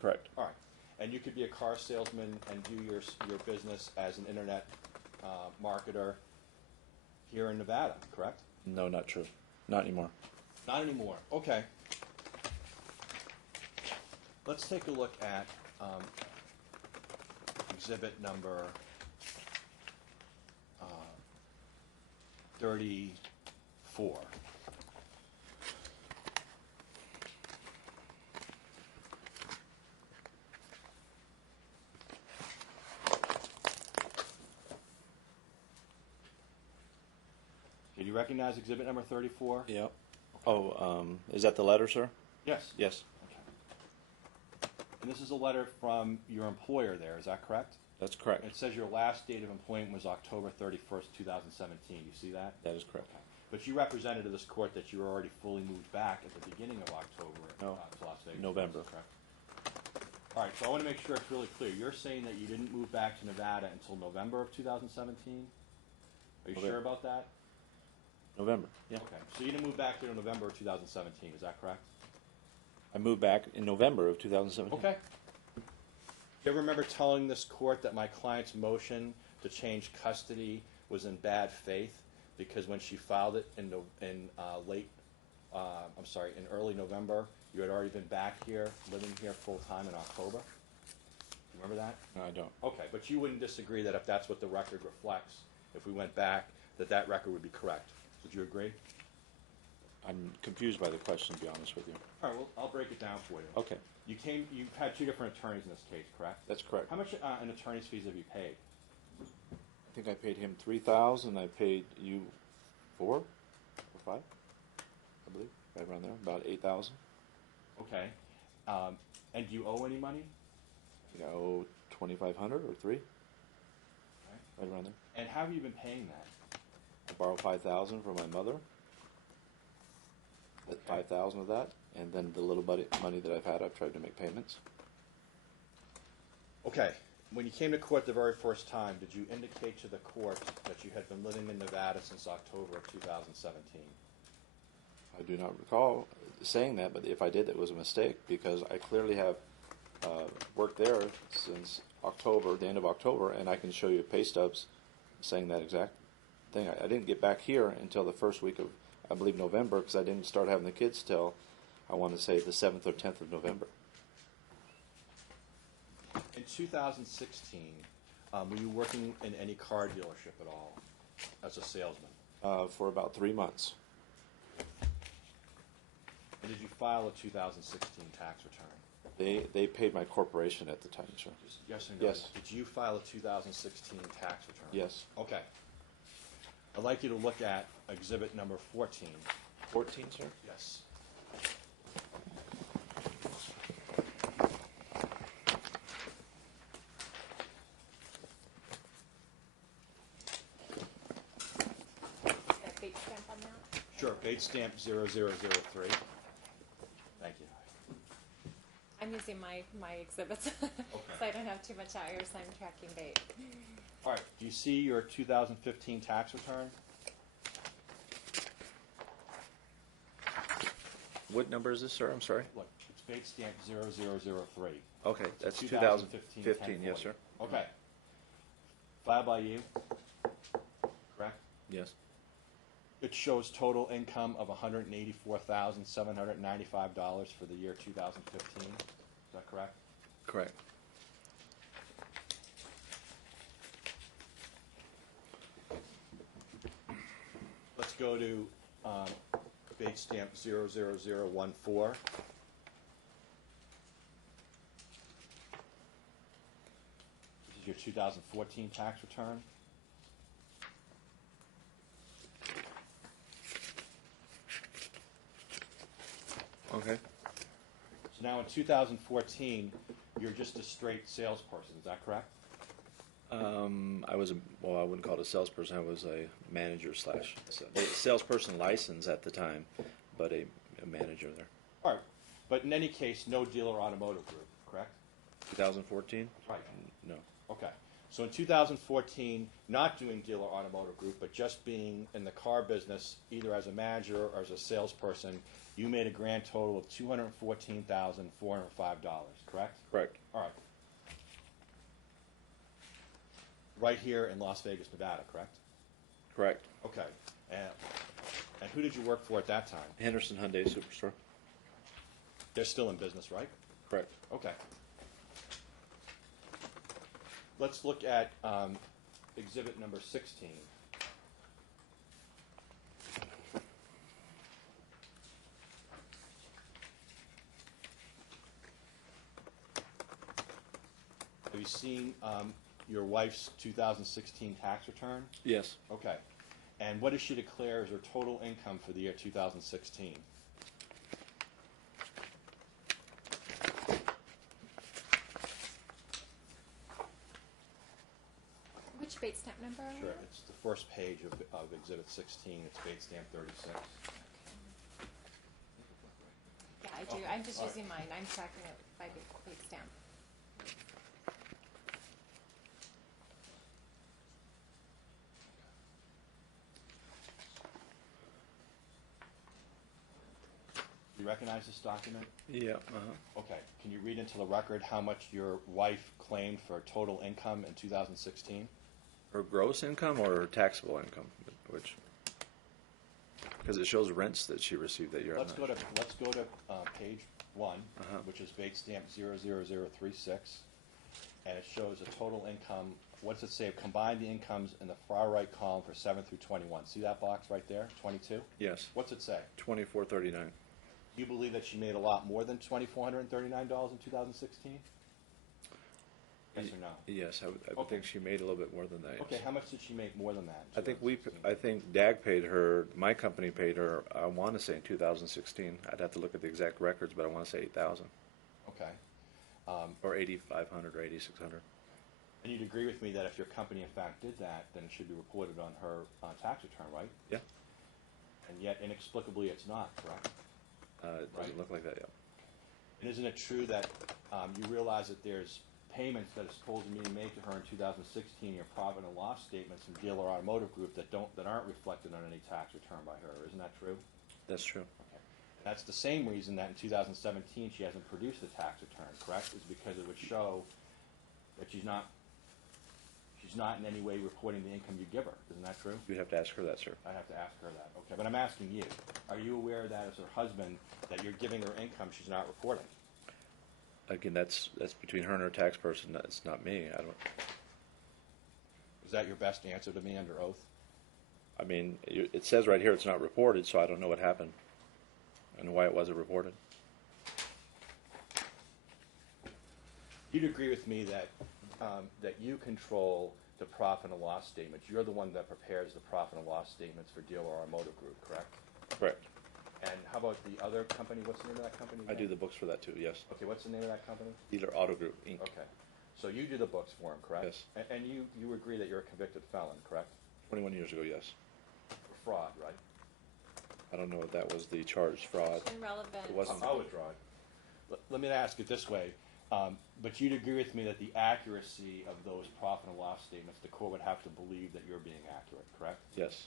Correct. All right. And you could be a car salesman and do your business as an internet marketer here in Nevada, correct? No, not true. Not anymore. Not anymore. Okay. Let's take a look at exhibit number 34. Do you recognize exhibit number 34? Yep. Oh, is that the letter, sir? Yes. Yes. Okay. And this is a letter from your employer there, is that correct? That's correct. It says your last date of employment was October 31st, 2017. You see that? That is correct. Okay. But you represented to this court that you were already fully moved back at the beginning of October No. to Las Vegas. November. Correct. All right, so I want to make sure it's really clear. You're saying that you didn't move back to Nevada until November of 2017? Are you Okay. sure about that? November. Yeah. Okay, so you didn't move back there in November of 2017, is that correct? I moved back in November of 2017. Okay. You ever remember telling this court that my client's motion to change custody was in bad faith because when she filed it in early November, you had already been back here, living here full time in October? You remember that? No, I don't. Okay, but you wouldn't disagree that if that's what the record reflects, if we went back, that record would be correct. Would you agree? I'm confused by the question, to be honest with you. All right, well, I'll break it down for you. Okay. You've had two different attorneys in this case, correct? That's correct. How much in attorney's fees have you paid? I think I paid him $3,000. I paid you $4,000 or $5,000, I believe, right around there, about $8,000. Okay. And do you owe any money? I think I owe $2,500 or $3,000, right around there. And how have you been paying that? I borrowed $5,000 from my mother. Okay. $5,000 of that, and then the little money that I've had, I've tried to make payments. Okay. When you came to court the very first time, did you indicate to the court that you had been living in Nevada since October of 2017? I do not recall saying that, but if I did, it was a mistake because I clearly have worked there since October, the end of October, and I can show you pay stubs saying that exact thing. I didn't get back here until the first week of, I believe, November, because I didn't start having the kids till, I want to say, the 7th or 10th of November. In 2016, were you working in any car dealership at all as a salesman? For about 3 months. And did you file a 2016 tax return? They paid my corporation at the time, sir. Yes or no? Yes. Did you file a 2016 tax return? Yes. Okay. I'd like you to look at exhibit number 14. 14, sir? Yes. That big stamp on that? Sure, date stamp 0003. Thank you. I'm using my exhibits, so I don't have too much out here, so I'm tracking date. All right, do you see your 2015 tax return? What number is this, sir? I'm sorry. Look, it's date stamp 0003. Okay, that's 2015, 2015, yes, sir. Okay. Filed by you, correct? Yes. It shows total income of $184,795 for the year 2015. Is that correct? Correct. Let's go to date stamp 00014. This is your 2014 tax return. Okay. So now in 2014, you're just a straight salesperson, is that correct? I was I wouldn't call it a salesperson. I was a manager slash salesperson license at the time, but a manager there. All right. But in any case, no dealer automotive group, correct? 2014? Right. No. Okay. So in 2014, not doing dealer automotive group, but just being in the car business, either as a manager or as a salesperson, you made a grand total of $214,405, correct? Correct. All right. Right here in Las Vegas, Nevada, correct? Correct. Okay. And who did you work for at that time? Henderson Hyundai Superstore. They're still in business, right? Correct. Okay. Let's look at exhibit number 16. Have you seen your wife's 2016 tax return? Yes. Okay. And what does she declare as her total income for the year 2016? Which bait stamp number are we Sure. on? It's the first page of exhibit 16. It's bait stamp 36. Yeah, I do. Okay, I'm just all right. using mine. I'm tracking it by bait stamp. Do you recognize this document? Yeah. Uh-huh. Okay. Can you read into the record how much your wife claimed for total income in 2016? Her gross income or her taxable income? Which? Because it shows rents that she received that year. Let's go to page 1, Uh-huh. which is bait stamp 00036, and it shows a total income. What's it say? Combine the incomes in the far right column for 7 through 21. See that box right there? 22? Yes. What's it say? 2439. You believe that she made a lot more than $2,439 in 2016? Yes or no? Yes, I would Okay. think she made a little bit more than that. Okay, how much did she make more than that? in I think 2016? DAG paid her. My company paid her. I want to say in 2016. I'd have to look at the exact records, but I want to say 8,000 Okay. or 8,500 or 8,600. And you'd agree with me that if your company in fact did that, then it should be reported on her tax return, right? Yeah. And yet inexplicably it's not, correct? It doesn't Right. look like that yet. And isn't it true that you realize that there's payments that is supposed to be made to her in 2016, your profit and loss statements from Dealer Automotive Group that aren't reflected on any tax return by her? Isn't that true? That's true. Okay. That's the same reason that in 2017 she hasn't produced the tax return, correct? Is because it would show that she's not in any way reporting the income you give her. Isn't that true? You'd have to ask her that, sir. I have to ask her that. Okay, but I'm asking you. Are you aware that as her husband, that you're giving her income she's not reporting? Again, that's between her and her tax person. That's not me. I don't. Is that your best answer to me under oath? I mean, it says right here it's not reported, so I don't know what happened and why it wasn't reported. You'd agree with me that that you control the profit and loss statements. You're the one that prepares the profit and loss statements for Dealer Automotive Group, correct? Correct. And how about the other company? What's the name of that company? I again? do the books for that too. Yes. Okay, what's the name of that company? Dealer Auto Group Inc. Okay. So you do the books for him, correct? Yes. And you agree that you're a convicted felon, correct? 21 years ago. Yes. For fraud, right? I don't know if that was the charge fraud. Irrelevant. It wasn't. I withdraw it. Let me ask it this way. But you'd agree with me that the accuracy of those profit and loss statements, the court would have to believe that you're being accurate, correct? Yes.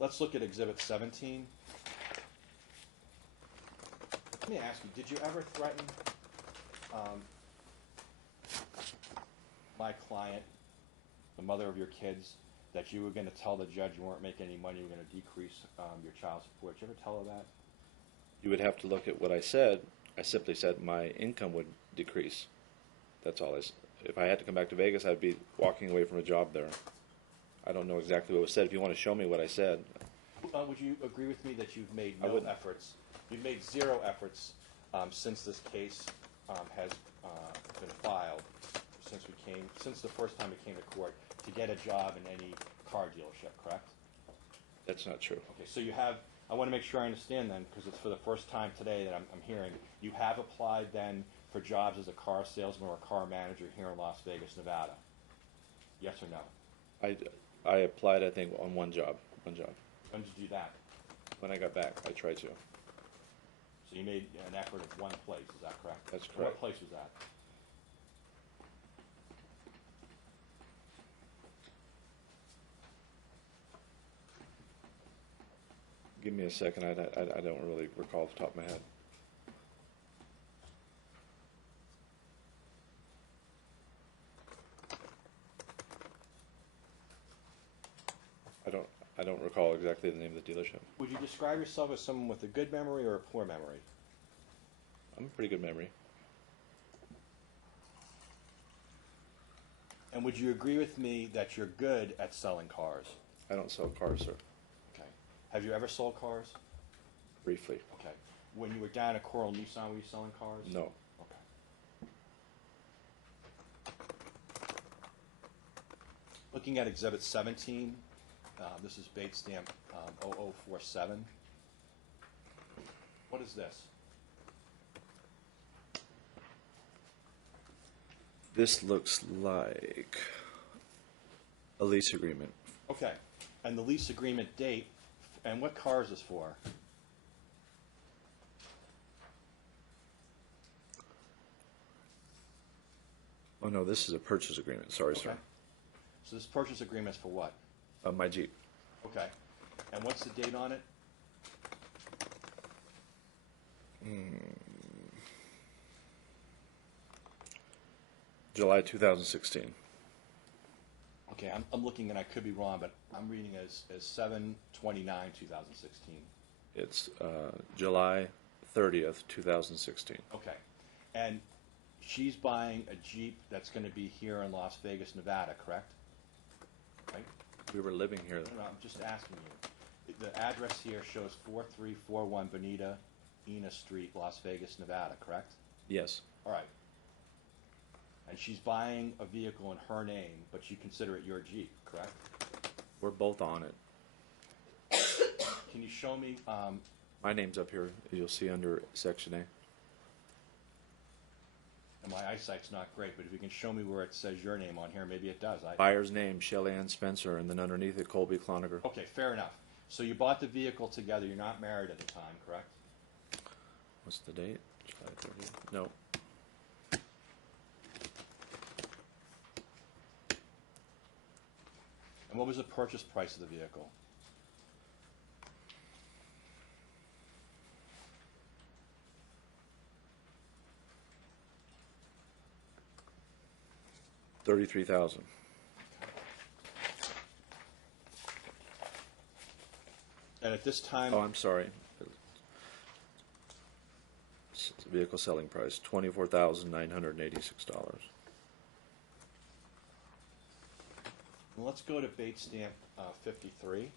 Let's look at Exhibit 17. Let me ask you, did you ever threaten my client, the mother of your kids, that you were going to tell the judge you weren't making any money, you were going to decrease your child support? Did you ever tell her that? You would have to look at what I said. I simply said my income would decrease. That's all. If I had to come back to Vegas, I'd be walking away from a job there. I don't know exactly what was said. If you want to show me what I said. Would you agree with me that you've made I no wouldn't. efforts? You've made zero efforts since this case has been filed, since the first time it came to court, to get a job in any car dealership, correct? That's not true. Okay, so you have. I want to make sure I understand then, because it's for the first time today that I'm hearing. You have applied then for jobs as a car salesman or a car manager here in Las Vegas, Nevada. Yes or no? I applied, I think, on one job. When did you do that? When I got back, I tried to. So you made an effort of one place, is that correct? That's And correct. what place was that? Give me a second. I don't really recall off the top of my head. I don't recall exactly the name of the dealership. Would you describe yourself as someone with a good memory or a poor memory? I'm a pretty good memory. And would you agree with me that you're good at selling cars? I don't sell cars, sir. Okay. Have you ever sold cars? Briefly. Okay. When you were down at Coral Nissan, were you selling cars? No. Okay. Looking at Exhibit 17, this is Bates stamp 0047. What is this? This looks like a lease agreement. Okay. And the lease agreement date, and what car is this for? Oh no, this is a purchase agreement. Sorry, Okay. sir. So this purchase agreement is for what? My Jeep. Okay. And what's the date on it? July 2016. Okay, I'm looking and I could be wrong, but I'm reading as 7/29/2016. It's July 30th, 2016. Okay. And she's buying a Jeep that's going to be here in Las Vegas, Nevada, correct? Right? We were living here. No, I'm just asking you. The address here shows 4341 Bonita Ena Street, Las Vegas, Nevada, correct? Yes. All right. And she's buying a vehicle in her name, but you consider it your Jeep, correct? We're both on it. Can you show me, My name's up here. You'll see under Section A. and my eyesight's not great, but if you can show me where it says your name on here, maybe it does. Buyer's name, Shelley Ann Spencer, and then underneath it, Colby Cloninger. Okay, fair enough. So you bought the vehicle together. You're not married at the time, correct? What's the date? July 30th. No. And what was the purchase price of the vehicle? $33,000. And at this time, Oh, I'm sorry. Vehicle selling price $24,986. let's go to Bates stamp 53.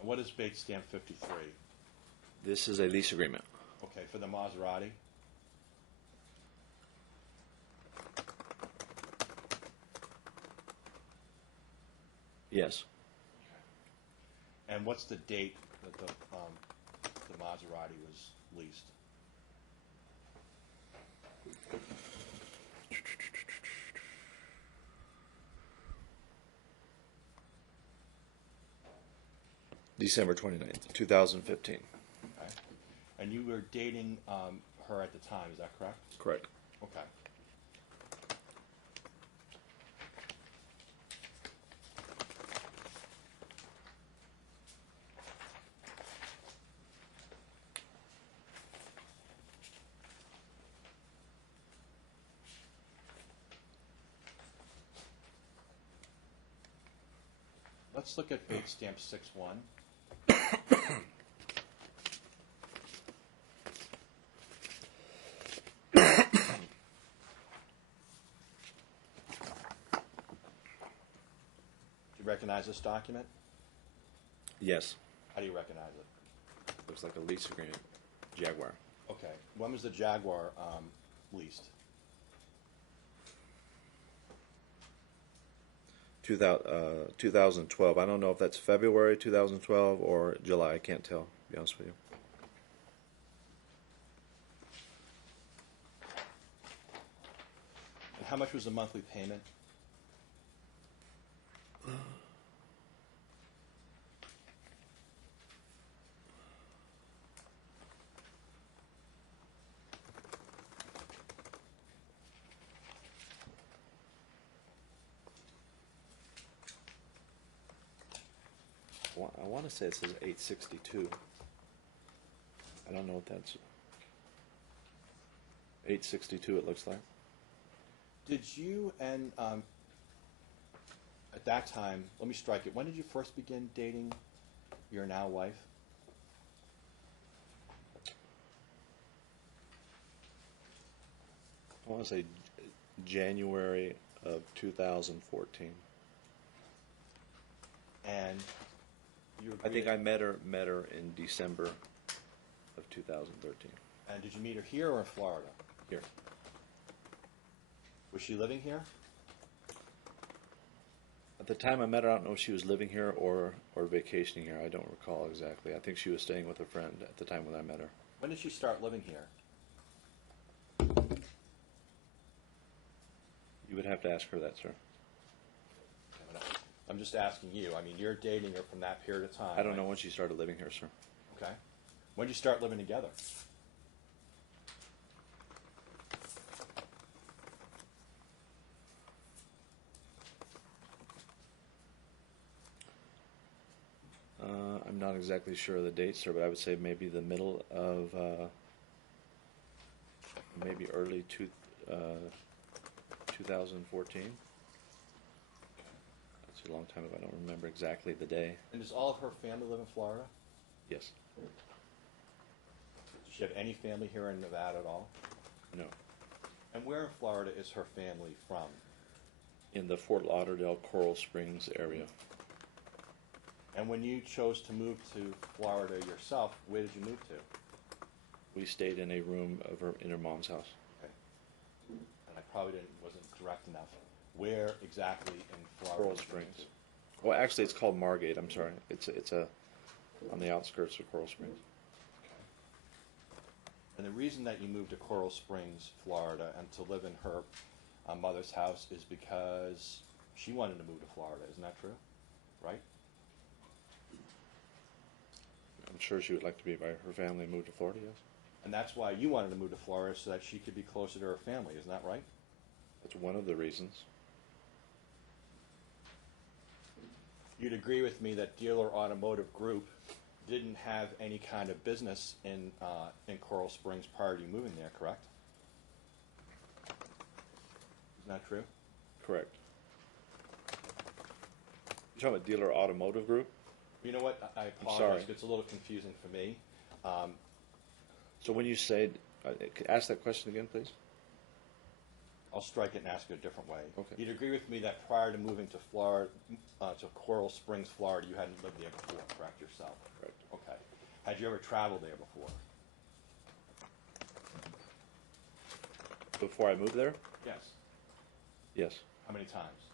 And what is Bates stamp 53? This is a lease agreement. Okay, for the Maserati. Yes. And what's the date that the Maserati was leased? December 29th, 2015. Okay. And you were dating her at the time, is that correct? Correct. Okay. Let's look at Bates stamp 6-1. Do you recognize this document? Yes. How do you recognize it? Looks like a lease agreement. Jaguar. Okay. When was the Jaguar leased? 2012. I don't know if that's February 2012 or July. I can't tell, to be honest with you. how much was the monthly payment? I want to say it says 862. I don't know what that's. 862. It looks like. Did you and at that time, let me strike it. When did you first begin dating your now wife? I want to say January of 2014. And you I agreed think I met her in December of 2013. And did you meet her here or in Florida? Here. Was she living here? At the time I met her, I don't know if she was living here or vacationing here. I don't recall exactly. I think she was staying with a friend at the time when I met her. When did she start living here? You would have to ask her that, sir. I'm just asking you. I mean, you're dating her from that period of time. I don't know right? when she started living here, sir. Okay. When did you start living together? I'm not exactly sure of the date, sir, but I would say maybe the middle of, maybe early 2014. That's a long time ago. I don't remember exactly the day. And does all of her family live in Florida? Yes. Does she have any family here in Nevada at all? No. And where in Florida is her family from? In the Fort Lauderdale, Coral Springs area. And when you chose to move to Florida yourself, where did you move to? We stayed in a room in her mom's house. Okay. And I probably wasn't direct enough. Where exactly in Florida? Coral did you move Springs. to? Well, actually, it's called Margate. I'm sorry. It's on the outskirts of Coral Springs. Okay. And the reason that you moved to Coral Springs, Florida, and to live in her mother's house is because she wanted to move to Florida. Isn't that true? Right? I'm sure she would like to be by her family and move to Florida, yes. And that's why you wanted to move to Florida, so that she could be closer to her family. Isn't that right? That's one of the reasons. You'd agree with me that Dealer Automotive Group didn't have any kind of business in Coral Springs prior to you moving there, correct? Isn't that true? Correct. You're talking about Dealer Automotive Group? You know what? I apologize. sorry. It's a little confusing for me. So when you say, ask that question again, please. I'll strike it and ask it a different way. Okay. You'd agree with me that prior to moving to Florida, to Coral Springs, Florida, you hadn't lived there before, correct, yourself? Correct. Okay. Had you ever traveled there before? Before I moved there? Yes. Yes. How many times?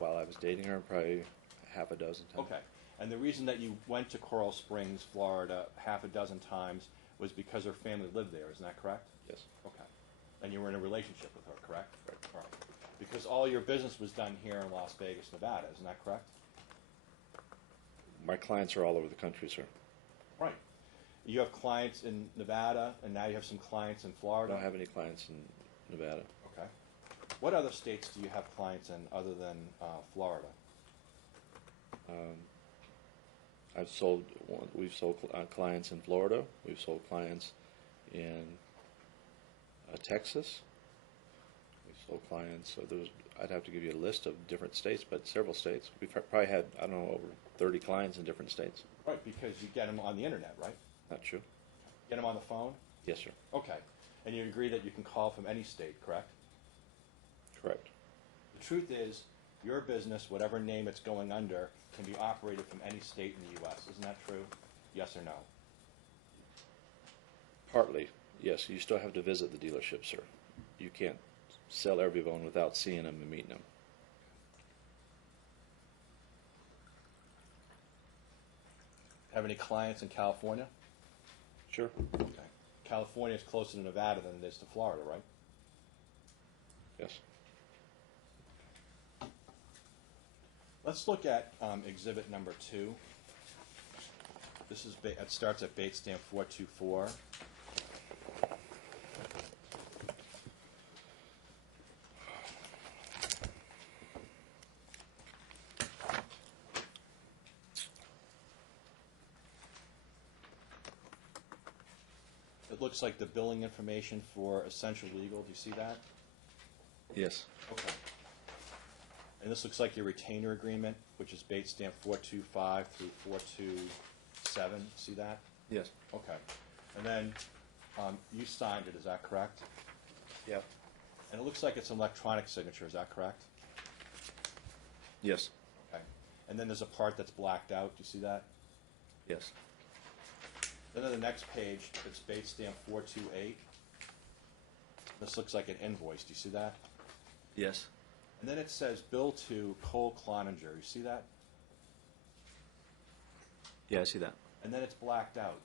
While I was dating her, probably half a dozen times. Okay. And the reason that you went to Coral Springs, Florida, half a dozen times was because her family lived there. Isn't that correct? Yes. Okay. And you were in a relationship with her, correct? Correct. All right. Because all your business was done here in Las Vegas, Nevada. Isn't that correct? My clients are all over the country, sir. Right. You have clients in Nevada, and now you have some clients in I Florida. don't have any clients in Nevada. Okay. What other states do you have clients in other than Florida? We've sold clients in Florida. We've sold clients in Texas. We've sold clients. So I'd have to give you a list of different states, but several states. We've probably had, I don't know, over 30 clients in different states. Right, because you get them on the internet, right? Not true. Get them on the phone? Yes, sir. Okay. And you agree that you can call from any state, correct? Correct. The truth is, your business, whatever name it's going under, can be operated from any state in the U.S. Isn't that true? Yes or no? Partly, yes. You still have to visit the dealership, sir. You can't sell every bone without seeing them and meeting them. Have any clients in California? Sure. Okay. California is closer to Nevada than it is to Florida, right? Yes. Let's look at exhibit number 2. This is it starts at Bates stamp 424. It looks like the billing information for Essential Legal. Do you see that? Yes. Okay. And this looks like your retainer agreement, which is Bates stamp 425 through 427. See that? Yes. Okay. And then you signed it, is that correct? Yep. And it looks like it's an electronic signature, is that correct? Yes. Okay. And then there's a part that's blacked out. Do you see that? Yes. Then on the next page, it's Bates stamp 428. This looks like an invoice. Do you see that? Yes. And then it says bill to Cole Cloninger. You see that? Yeah, I see that. And then it's blacked out.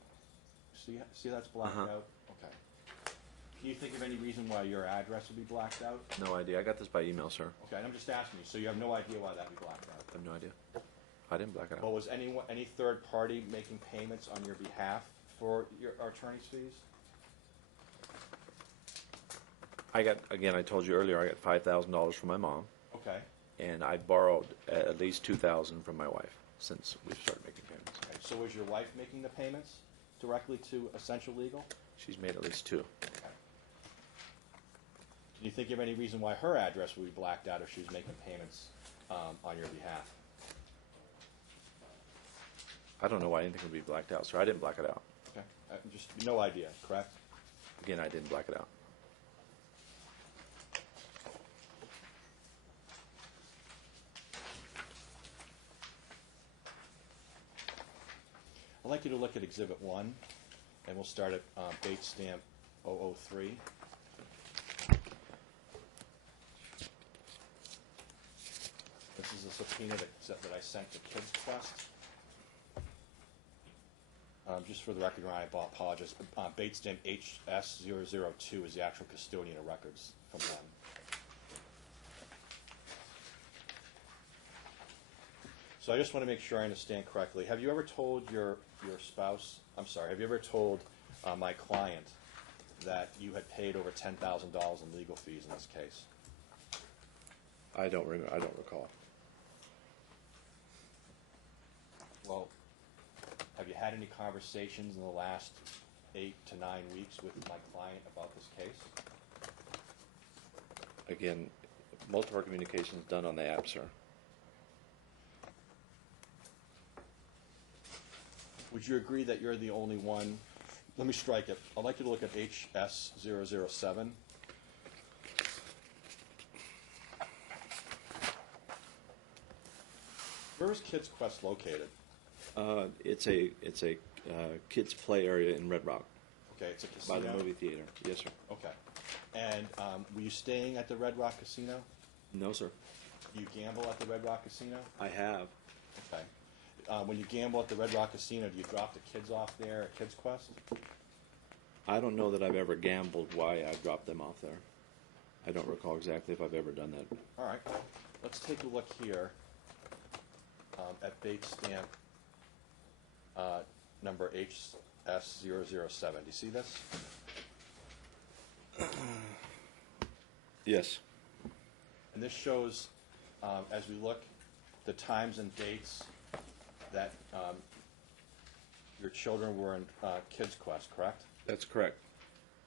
See that's blacked Uh-huh. out? Okay. Can you think of any reason why your address would be blacked out? No idea. I got this by email, sir. Okay, and I'm just asking you, so you have no idea why that'd be blacked out? I have no idea. I didn't black it Well, out. was any third party making payments on your behalf for your attorney's fees? I told you earlier, I got $5,000 from my mom, Okay. and I borrowed at least $2,000 from my wife since we've started making payments. Okay. So was your wife making the payments directly to Essential Legal? She's made at least 2. Okay. Can you think of any reason why her address would be blacked out if she was making payments on your behalf? I don't know why anything would be blacked out, sir. I didn't black it out. Okay. Just no idea, correct? Again, I didn't black it out. I'd like you to look at Exhibit 1, and we'll start at Bates stamp 003. This is a subpoena that I sent to Kids Quest. Just for the record, Ryan, I apologize. Bates stamp HS002 is the actual custodian of records from them. So I just want to make sure I understand correctly. Have you ever told your spouse, have you ever told my client that you had paid over $10,000 in legal fees in this case? I don't recall. Well, have you had any conversations in the last 8 to 9 weeks with my client about this case? Again, most of our communication is done on the app, sir. Would you agree that you're the only one? Let me strike it. I'd like you to look at HS007. Where is Kids Quest located? It's a kids play area in Red Rock Okay, it's a by casino. the movie theater. Yes, sir. Okay. And were you staying at the Red Rock Casino? No, sir. You gamble at the Red Rock Casino? I have. Okay. When you gamble at the Red Rock Casino, do you drop the kids off there at Kids Quest? I don't know that I've ever gambled why I dropped them off there. I don't recall exactly if I've ever done that. All right. Let's take a look here at Bates stamp number HS007. Do you see this? Yes. And this shows, as we look, the times and dates that your children were in Kids Quest, correct? That's correct.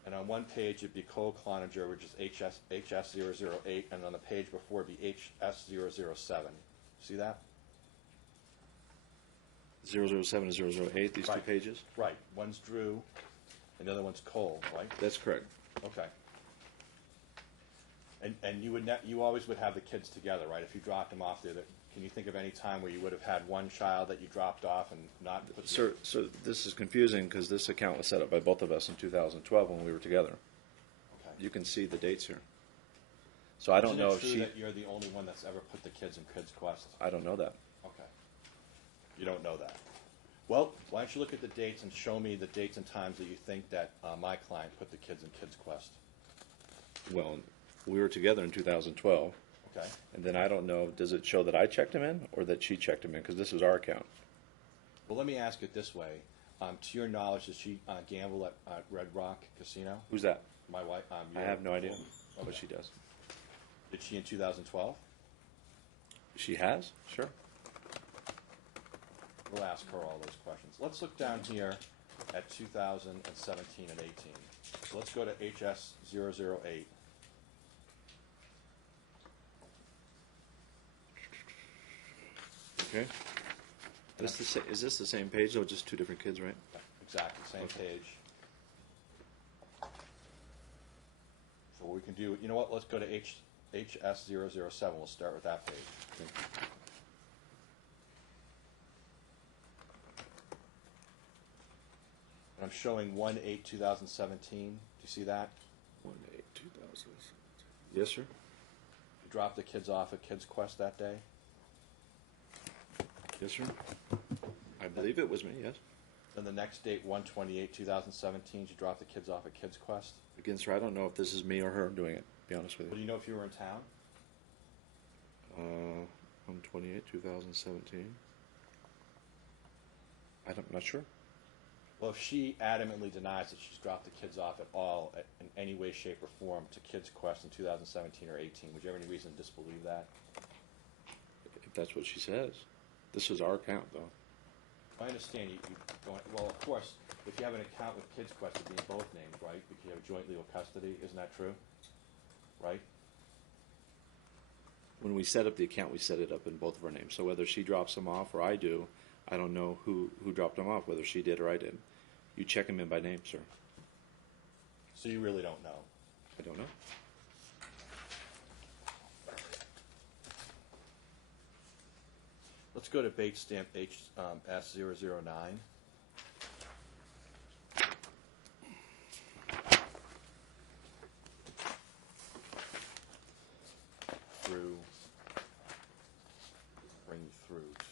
And on one page it'd be Cole Cloninger, which is HS008, and on the page before it'd be HS007. See that? 007 and 008, these two Right. pages? Right. One's Drew, and the other one's Cole, right? That's correct. Okay. And you always would have the kids together, right? If you dropped them off there, can you think of any time where you would have had one child that you dropped off and not put the Sir, so this is confusing because this account was set up by both of us in 2012 when we were together. Okay. You can see the dates here. So I don't Isn't know it if true she... that you're the only one that's ever put the kids in Kids Quest? I don't know that. Okay. You don't know that. Well, why don't you look at the dates and show me the dates and times that you think that my client put the kids in Kids Quest? Well, we were together in 2012. Okay. And then I don't know, does it show that I checked him in or that she checked him in? Because this is our account. Well, let me ask it this way. To your knowledge, does she gamble at Red Rock Casino? Who's that? My wife. I have no idea Okay. what she does. Did she in 2012? She has? Sure. We'll ask her all those questions. Let's look down here at 2017 and 18. So let's go to HS 008. Okay. Is this the same page, though, just two different kids, right? Exactly, same page. So what we can do, you know what, let's go to HS 007. We'll start with that page. Okay. And I'm showing 1/8/2017. Do you see that? 1/8/2000. Yes, sir. You dropped the kids off at Kids Quest that day? Yes, sir. I believe it was me, yes. Then the next date, 1/28/2017, you dropped the kids off at Kids Quest? Again, sir, I don't know if this is me or her doing it, to be honest with Well, do you. you know if you were in town? 1/28/2017. I'm not sure. Well, if she adamantly denies that she's dropped the kids off at all, in any way, shape, or form, to Kids Quest in 2017 or 18, would you have any reason to disbelieve that? If that's what she says. This is our account, though. I understand you going, well, of course, if you have an account with Kids Quest, it'd be in both names, right? Because you have joint legal custody, isn't that true? Right? When we set up the account, we set it up in both of our names. So whether she drops them off or I do, I don't know who dropped them off, whether she did or I did. You check them in by name, sir. So you really don't know? I don't know. Let's go to Bates stamp HS009. Bring through to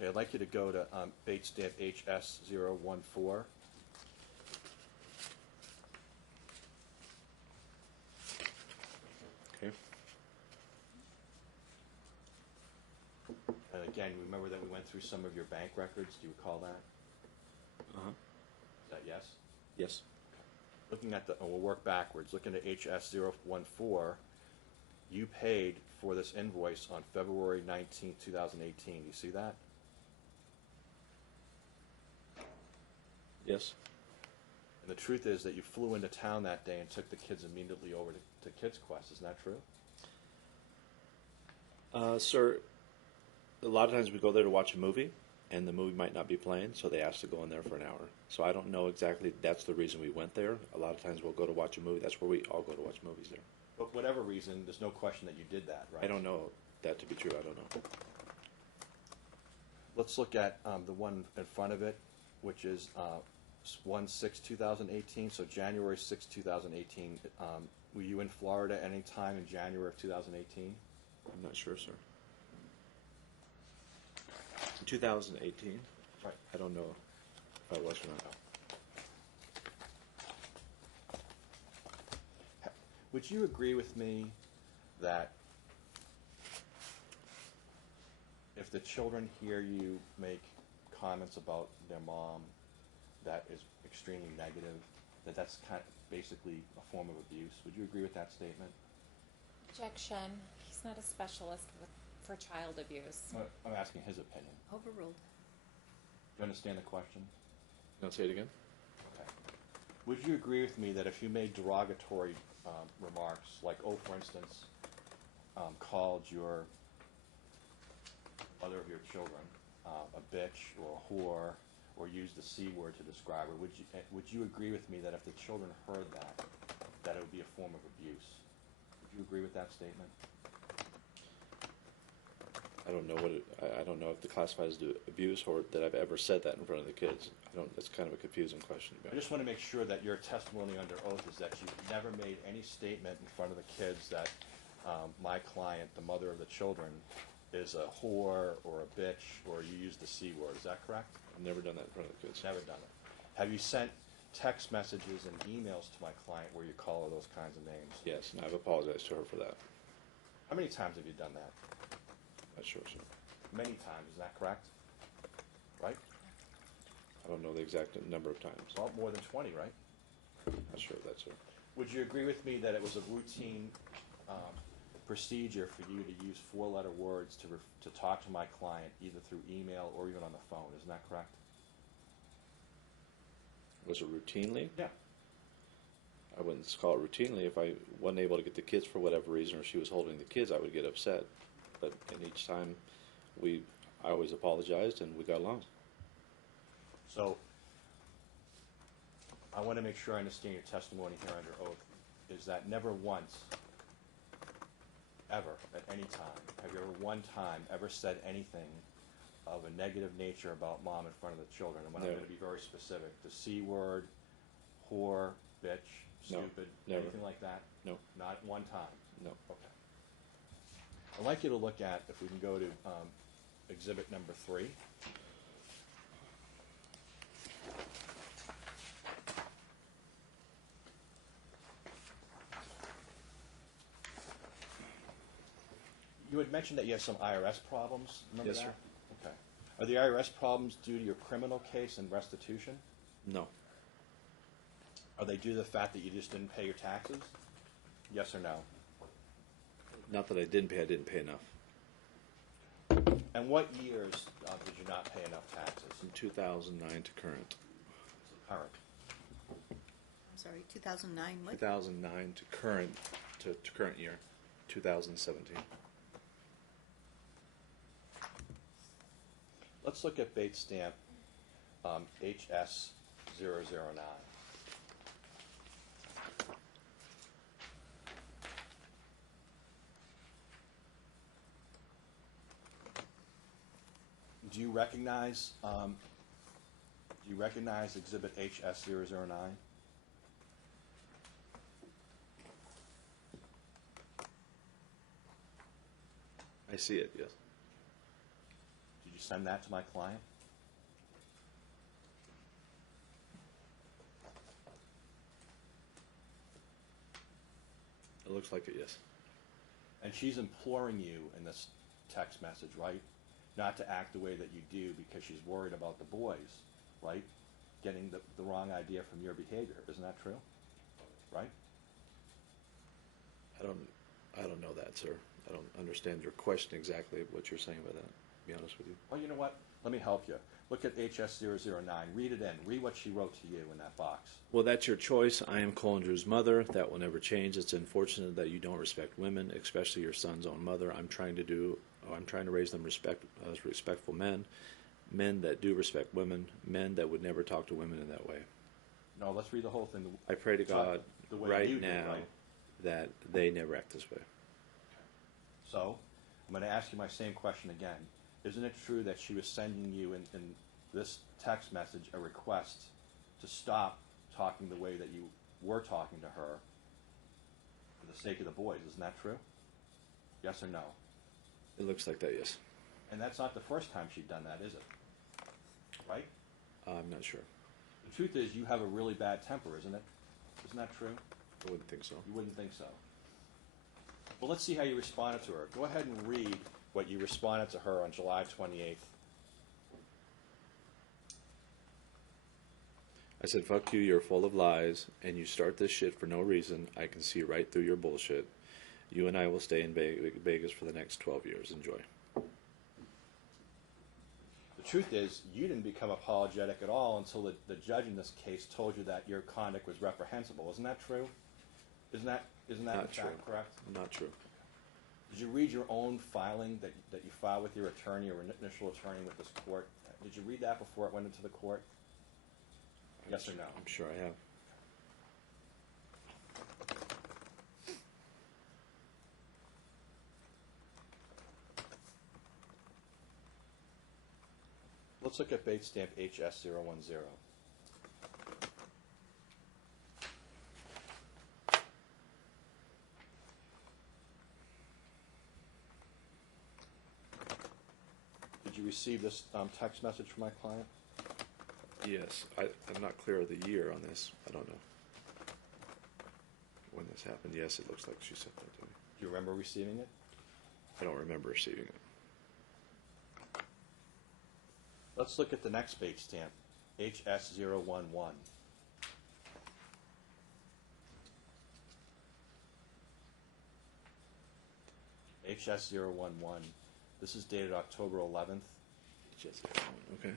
Okay, I'd like you to go to Bates stamp HS014. Okay. And again, remember that we went through some of your bank records. Do you recall that? Uh-huh. Is that yes? Yes. Looking at we'll work backwards. Looking at HS014, you paid for this invoice on February 19, 2018. Do you see that? Yes. And the truth is that you flew into town that day and took the kids immediately over to Kids Quest. Isn't that true? Sir, a lot of times we go there to watch a movie, and the movie might not be playing, so they ask to go in there for an hour. So I don't know exactly that's the reason we went there. A lot of times we'll go to watch a movie. That's where we all go to watch movies there. But whatever reason, there's no question that you did that, right? I don't know that to be true. I don't know. Let's look at the one in front of it, which is 1/6/2018. So January 6, 2018. Were you in Florida at any time in January of 2018? I'm not sure, sir. 2018? Right. I don't know if I was or not. Would you agree with me that if the children hear you make comments about their mom that is extremely negative, that's kind of basically a form of abuse? Would you agree with that statement? Objection. He's not a specialist for child abuse. I'm asking his opinion. Overruled. Do you understand the question? Now say it again. Okay. Would you agree with me that if you made derogatory remarks, like, for instance, called your mother of your children a bitch or a whore, or used the C word to describe her, would you agree with me that if the children heard that it would be a form of abuse? Would you agree with that statement? I don't know what I don't know if it classifies as abuse or that I've ever said that in front of the kids. I don't. That's kind of a confusing question. I just want to make sure that your testimony under oath is that you've never made any statement in front of the kids that my client, the mother of the children, is a whore or a bitch or you use the C word. Is that correct? I've never done that in front of the kids. Never done it. Have you sent text messages and emails to my client where you call her those kinds of names? Yes, and I've apologized to her for that. How many times have you done that? Not sure, sir. Many times, is that correct? Right? I don't know the exact number of times. Well, more than 20, right? Not sure of that, sir. Would you agree with me that it was a routine procedure for you to use four-letter words to talk to my client either through email or even on the phone? Isn't that correct? Was it routinely? Yeah. I wouldn't call it routinely. If I wasn't able to get the kids for whatever reason, or she was holding the kids, I would get upset. But and each time, I always apologized, and we got along. So, I want to make sure I understand your testimony here under oath, is that never once, ever, at any time, have you ever one time ever said anything of a negative nature about mom in front of the children? And when I'm Never. going to be very specific, the C word, whore, bitch, No, stupid, never. anything like that? No. Not one time? No. Okay. I'd like you to look at, if we can go to exhibit number 3. You had mentioned that you have some IRS problems. Remember Yes, that? sir. Okay. Are the IRS problems due to your criminal case and restitution? No. Are they due to the fact that you just didn't pay your taxes? Yes or no? Not that I didn't pay enough. And what years did you not pay enough taxes? From 2009 to current. Current. I'm sorry, 2009, what? 2009 to current, to current year, 2017. Let's look at Bates stamp HS009. Do you recognize exhibit HS009? I see it, yes. Did you send that to my client? It looks like it, yes. And she's imploring you in this text message, right? Not to act the way that you do because she's worried about the boys, right? Getting the wrong idea from your behavior. Isn't that true? Right? I don't know that, sir. I don't understand your question exactly what you're saying by that, to be honest with you. Well, you know what? Let me help you. Look at HS009. Read it in. Read what she wrote to you in that box. Well, that's your choice. I am Colinger's mother. That will never change. It's unfortunate that you don't respect women, especially your son's own mother. I'm trying to raise them as respectful men that do respect women, men that would never talk to women in that way. No, let's read the whole thing. I pray to God The way you right do, now right? that they never act this way. So, I'm going to ask you my same question again. Isn't it true that she was sending you in this text message a request to stop talking the way that you were talking to her for the sake of the boys? Isn't that true? Yes or no? It looks like that, yes. And that's not the first time she'd done that, is it? Right? I'm not sure. The truth is you have a really bad temper, isn't it? Isn't that true? I wouldn't think so. You wouldn't think so. Well, let's see how you responded to her. Go ahead and read what you responded to her on July 28th. I said, fuck you, you're full of lies, and you start this shit for no reason. I can see right through your bullshit. You and I will stay in Vegas for the next 12 years. Enjoy. The truth is, you didn't become apologetic at all until the judge in this case told you that your conduct was reprehensible. Isn't that true? Isn't that Not in true. fact correct? Not true. Did you read your own filing that you filed with your attorney or initial attorney with this court? Did you read that before it went into the court? Yes or no? I'm sure I have. Let's look at bait stamp HS010. Did you receive this text message from my client? Yes, I'm not clear of the year on this. I don't know when this happened. Yes, it looks like she sent that to me. Do you remember receiving it? I don't remember receiving it. Let's look at the next bait stamp, HS011. HS011. This is dated October 11th. Just okay.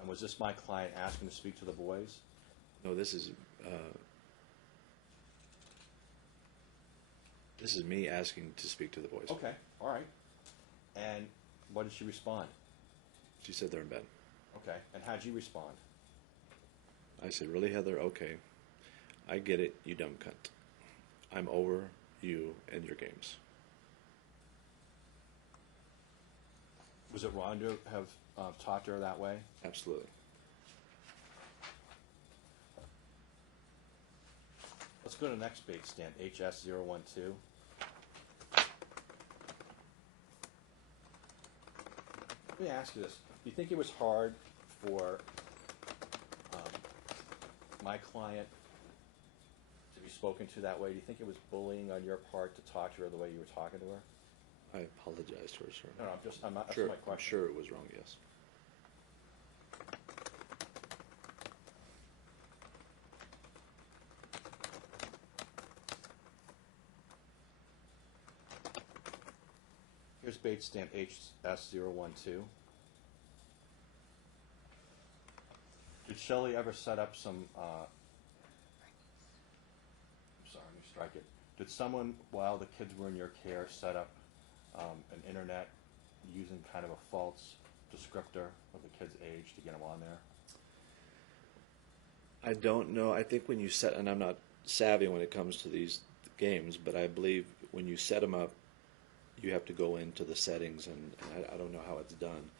And was this my client asking to speak to the boys? No, this is me asking to speak to the boys. Okay, all right. And what did she respond? She said they're in bed. Okay, and how'd you respond? I said, really, Heather? Okay. I get it, you dumb cunt. I'm over you and your games. Was it wrong to have talked to her that way? Absolutely. Let's go to the next bait stamp, HS012. Let me ask you this. Do you think it was hard for my client to be spoken to that way? Do you think it was bullying on your part to talk to her the way you were talking to her? I apologize to her, sir. No, I'm not, Sure, that's my I'm question. sure it was wrong, yes. Here's bait stamp HS012. Did Shelley ever set up some, I'm sorry, let me strike it. Did someone, while the kids were in your care, set up an internet using kind of a false descriptor of the kid's age to get them on there? I don't know. I think when you set, and I'm not savvy when it comes to these games, but I believe when you set them up, you have to go into the settings, and I don't know how it's done.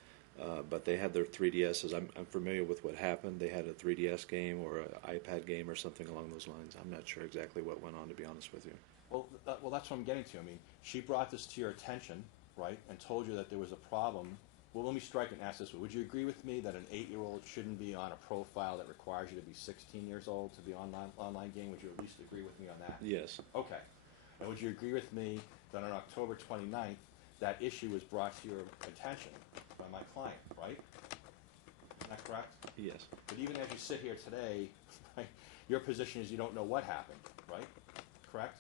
But they had their 3DSs. I'm familiar with what happened. They had a 3DS game or an iPad game or something along those lines. I'm not sure exactly what went on, to be honest with you. Well, that's what I'm getting to. I mean, she brought this to your attention, right, and told you that there was a problem. Well, let me strike and ask this way. Would you agree with me that an 8-year-old shouldn't be on a profile that requires you to be 16 years old to be online game? Would you at least agree with me on that? Yes. Okay. And would you agree with me that on October 29th, that issue was brought to your attention by my client, right? Isn't that correct? Yes. But even as you sit here today, right, your position is you don't know what happened, right? Correct?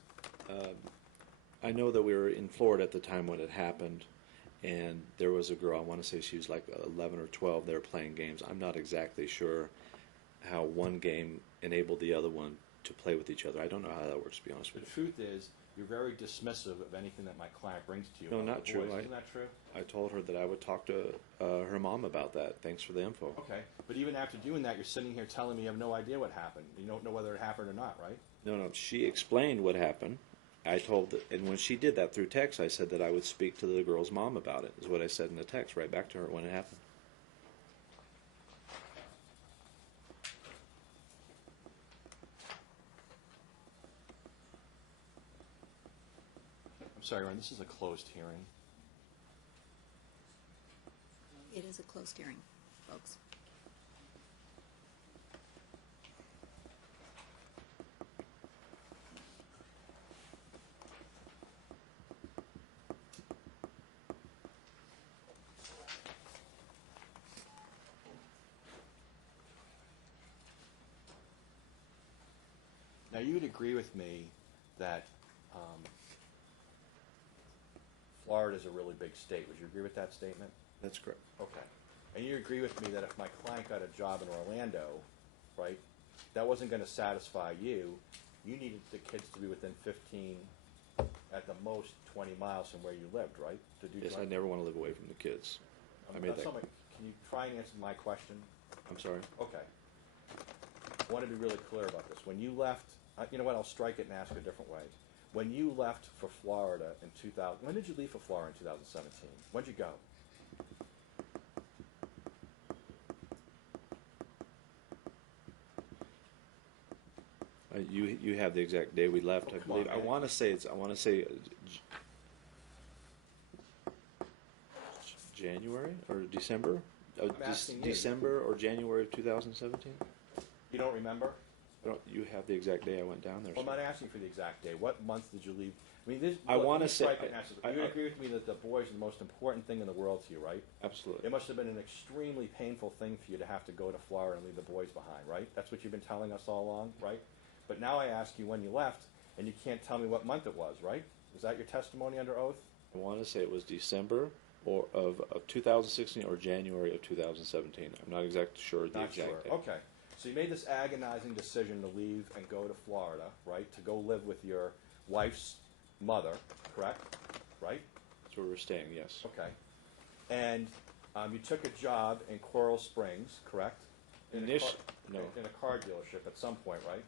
I know that we were in Florida at the time when it happened, and there was a girl, I want to say she was like 11 or 12, they were playing games. I'm not exactly sure how one game enabled the other one to play with each other. I don't know how that works, to be honest The with you. truth is, you're very dismissive of anything that my client brings to you. No, about not the true. boys. Isn't that true? I told her that I would talk to her mom about that. Thanks for the info. Okay. But even after doing that, you're sitting here telling me you have no idea what happened. You don't know whether it happened or not, right? No, she explained what happened. I told, and when she did that through text, I said that I would speak to the girl's mom about it, is what I said in the text right back to her when it happened. I'm sorry, Ron, this is a closed hearing. It is a closed hearing, folks. Now, you would agree with me that Florida is a really big state. Would you agree with that statement? That's correct. Okay. And you agree with me that if my client got a job in Orlando, right, that wasn't going to satisfy you. You needed the kids to be within 15, at the most 20 miles from where you lived, right? To do Yes, I joint- never want to live away from the kids. I made that's that. not my- Can you try and answer my question? I'm sorry. Okay. I want to be really clear about this. When you left, you know what, I'll strike it and ask a different way. When you left for Florida in 2000, when did you leave for Florida in 2017? When did you go? You have the exact day we left, I come believe. on, I man. want to say January or December. asking you. December or January of 2017. You don't remember? You have the exact day I went down there. Well, I'm sir. not asking for the exact day. What month did you leave? I mean, this. I look, wanna let me say- strike an answer. I- You I- agree with me that the boys are the most important thing in the world to you, right? Absolutely. It must have been an extremely painful thing for you to have to go to Florida and leave the boys behind, right? That's what you've been telling us all along, right? But now I ask you when you left, and you can't tell me what month it was, right? Is that your testimony under oath? I want to say it was December of 2016 or January of 2017. I'm not exactly sure the Not exact sure. date. Okay. So you made this agonizing decision to leave and go to Florida, right? To go live with your wife's mother, correct? Right? That's where we're staying, yes. Okay. And you took a job in Coral Springs, correct? In a car dealership at some point, right?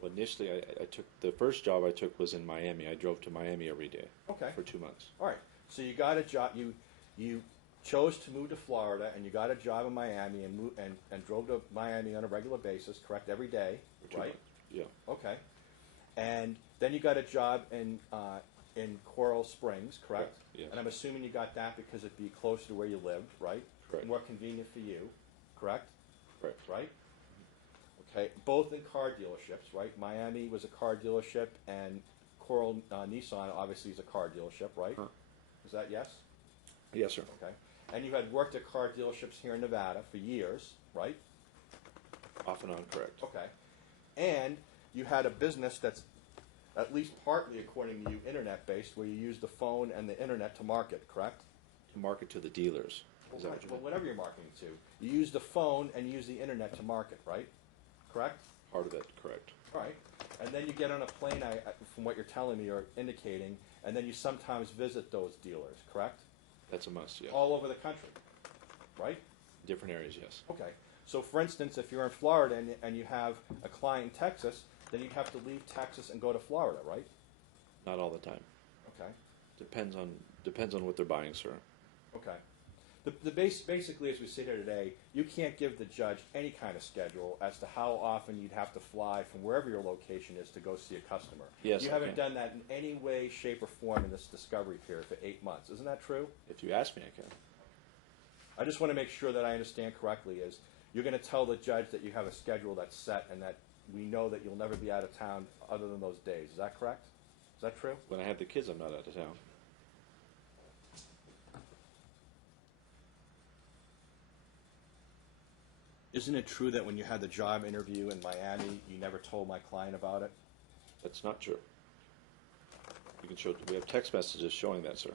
Well, initially, I took the first job I took was in Miami. I drove to Miami every day Okay. for 2 months. All right. So you got a job. You chose to move to Florida, and you got a job in Miami, and drove to Miami on a regular basis, correct? Every day, For 2 right? months. Yeah. Okay. And then you got a job in Coral Springs, correct? Correct, yes. And I'm assuming you got that because it'd be closer to where you lived, right? Correct. More convenient for you, correct? Correct. Right? Okay. Both in car dealerships, right? Miami was a car dealership, and Coral Nissan obviously is a car dealership, right? Huh. Is that yes? Yes, sir. Okay. And you had worked at car dealerships here in Nevada for years, right? Off and on, correct. Okay. And you had a business that's at least partly, according to you, internet-based, where you use the phone and the internet to market, correct? To market to the dealers. Is that what you Well, mean? whatever you're marketing to. You use the phone and use the internet to market, right? Correct? Part of it, correct. All right. And then you get on a plane, from what you're telling me or indicating, and then you sometimes visit those dealers, correct? That's a must, yeah. All over the country, right? Different areas, yes. Okay. So, for instance, if you're in Florida and you have a client in Texas, then you'd have to leave Texas and go to Florida, right? Not all the time. Okay. Depends on what they're buying, sir. Okay. Basically, as we sit here today, you can't give the judge any kind of schedule as to how often you'd have to fly from wherever your location is to go see a customer. Yes, You I haven't can. done that in any way, shape, or form in this discovery period for 8 months. Isn't that true? If you ask me, I can. I just want to make sure that I understand correctly is you're going to tell the judge that you have a schedule that's set and that we know that you'll never be out of town other than those days. Is that correct? Is that true? When I have the kids, I'm not out of town. Isn't it true that when you had the job interview in Miami, you never told my client about it? That's not true. You can show. We have text messages showing that, sir.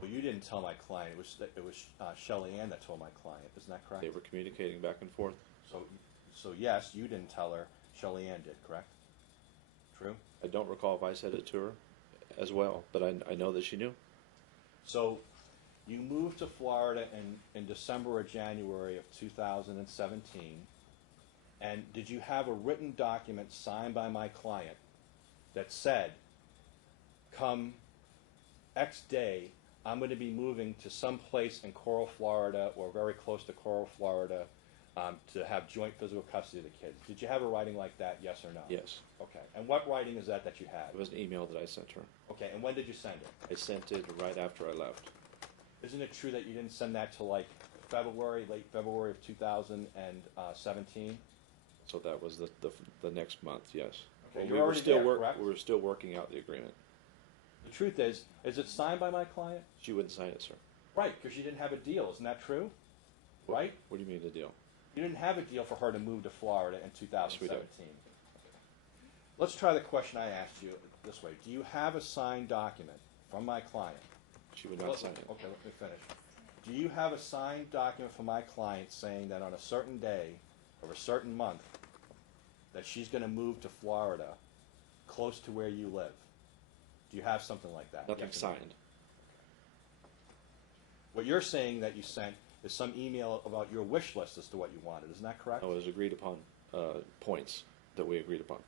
Well, you didn't tell my client. It was Shelly Ann that told my client. Isn't that correct? They were communicating back and forth. So yes, you didn't tell her. Shelly Ann did, correct? True? I don't recall if I said it to her as well, but I know that she knew. So you moved to Florida in December or January of 2017, and did you have a written document signed by my client that said, come X day, I'm going to be moving to some place in Coral, Florida, or very close to Coral, Florida, to have joint physical custody of the kids? Did you have a writing like that, yes or no? Yes. Okay. And what writing is that you had? It was an email that I sent her. Okay. And when did you send it? I sent it right after I left. Isn't it true that you didn't send that till like late February of 2017? So that was the next month, yes. Okay, Well, you're already there, correct? we were still working out the agreement. The truth is it signed by my client? She wouldn't sign it, sir. Right, because you didn't have a deal. Isn't that true? Right? What do you mean the deal? You didn't have a deal for her to move to Florida in 2017. Yes, we Let's try the question I asked you this way. Do you have a signed document from my client? She would not sign it. Okay, let me finish. Do you have a signed document from my client saying that on a certain day or a certain month that she's going to move to Florida close to where you live? Do you have something like that? Nothing Yes or no? signed. What you're saying that you sent is some email about your wish list as to what you wanted. Isn't that correct? No, it was agreed upon points that we agreed upon.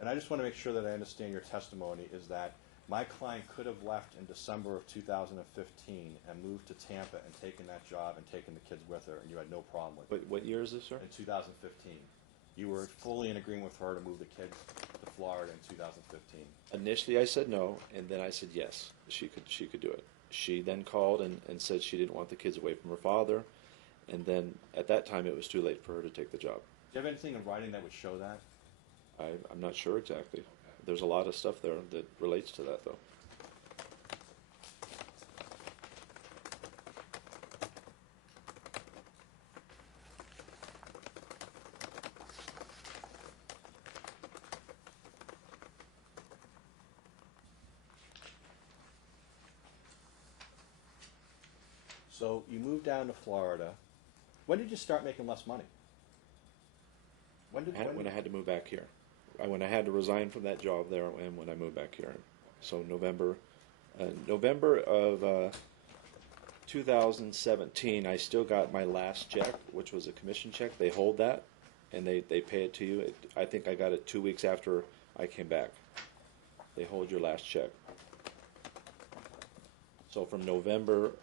And I just want to make sure that I understand your testimony is that My client could have left in December of 2015 and moved to Tampa and taken that job and taken the kids with her, and you had no problem with it. What year is this, sir? In 2015. You were fully in agreement with her to move the kids to Florida in 2015. Initially, I said no, and then I said yes. She could do it. She then called and said she didn't want the kids away from her father, and then at that time it was too late for her to take the job. Do you have anything in writing that would show that? I'm not sure exactly. There's a lot of stuff there that relates to that, though. So you moved down to Florida. When did you start making less money? When I had to move back here. When I had to resign from that job there, and when I moved back here. So November of 2017, I still got my last check, which was a commission check. They hold that, and they pay it to you. I think I got it 2 weeks after I came back. They hold your last check. So from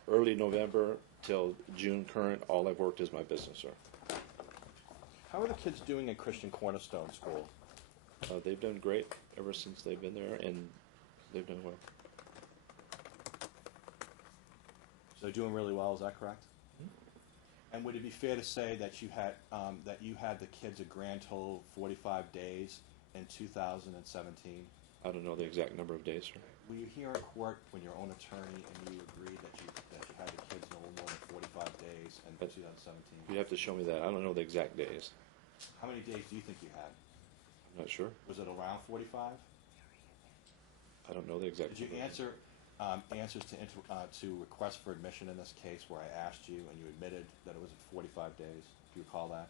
early November till June current, all I've worked is my business, sir. How are the kids doing at Christian Cornerstone School? They've done great ever since they've been there, and they've done well. So they're doing really well, is that correct? Mm-hmm. And would it be fair to say that you had the kids a grand total of 45 days in 2017? I don't know the exact number of days, sir. Were you here in court when your own attorney and you agreed that you had the kids no more than 45 days in 2017? You'd have to show me that. I don't know the exact days. How many days do you think you had? I'm not sure. Was it around 45? I don't know the exact. Did you answer answers to requests for admission in this case where I asked you and you admitted that it was 45 days? Do you recall that?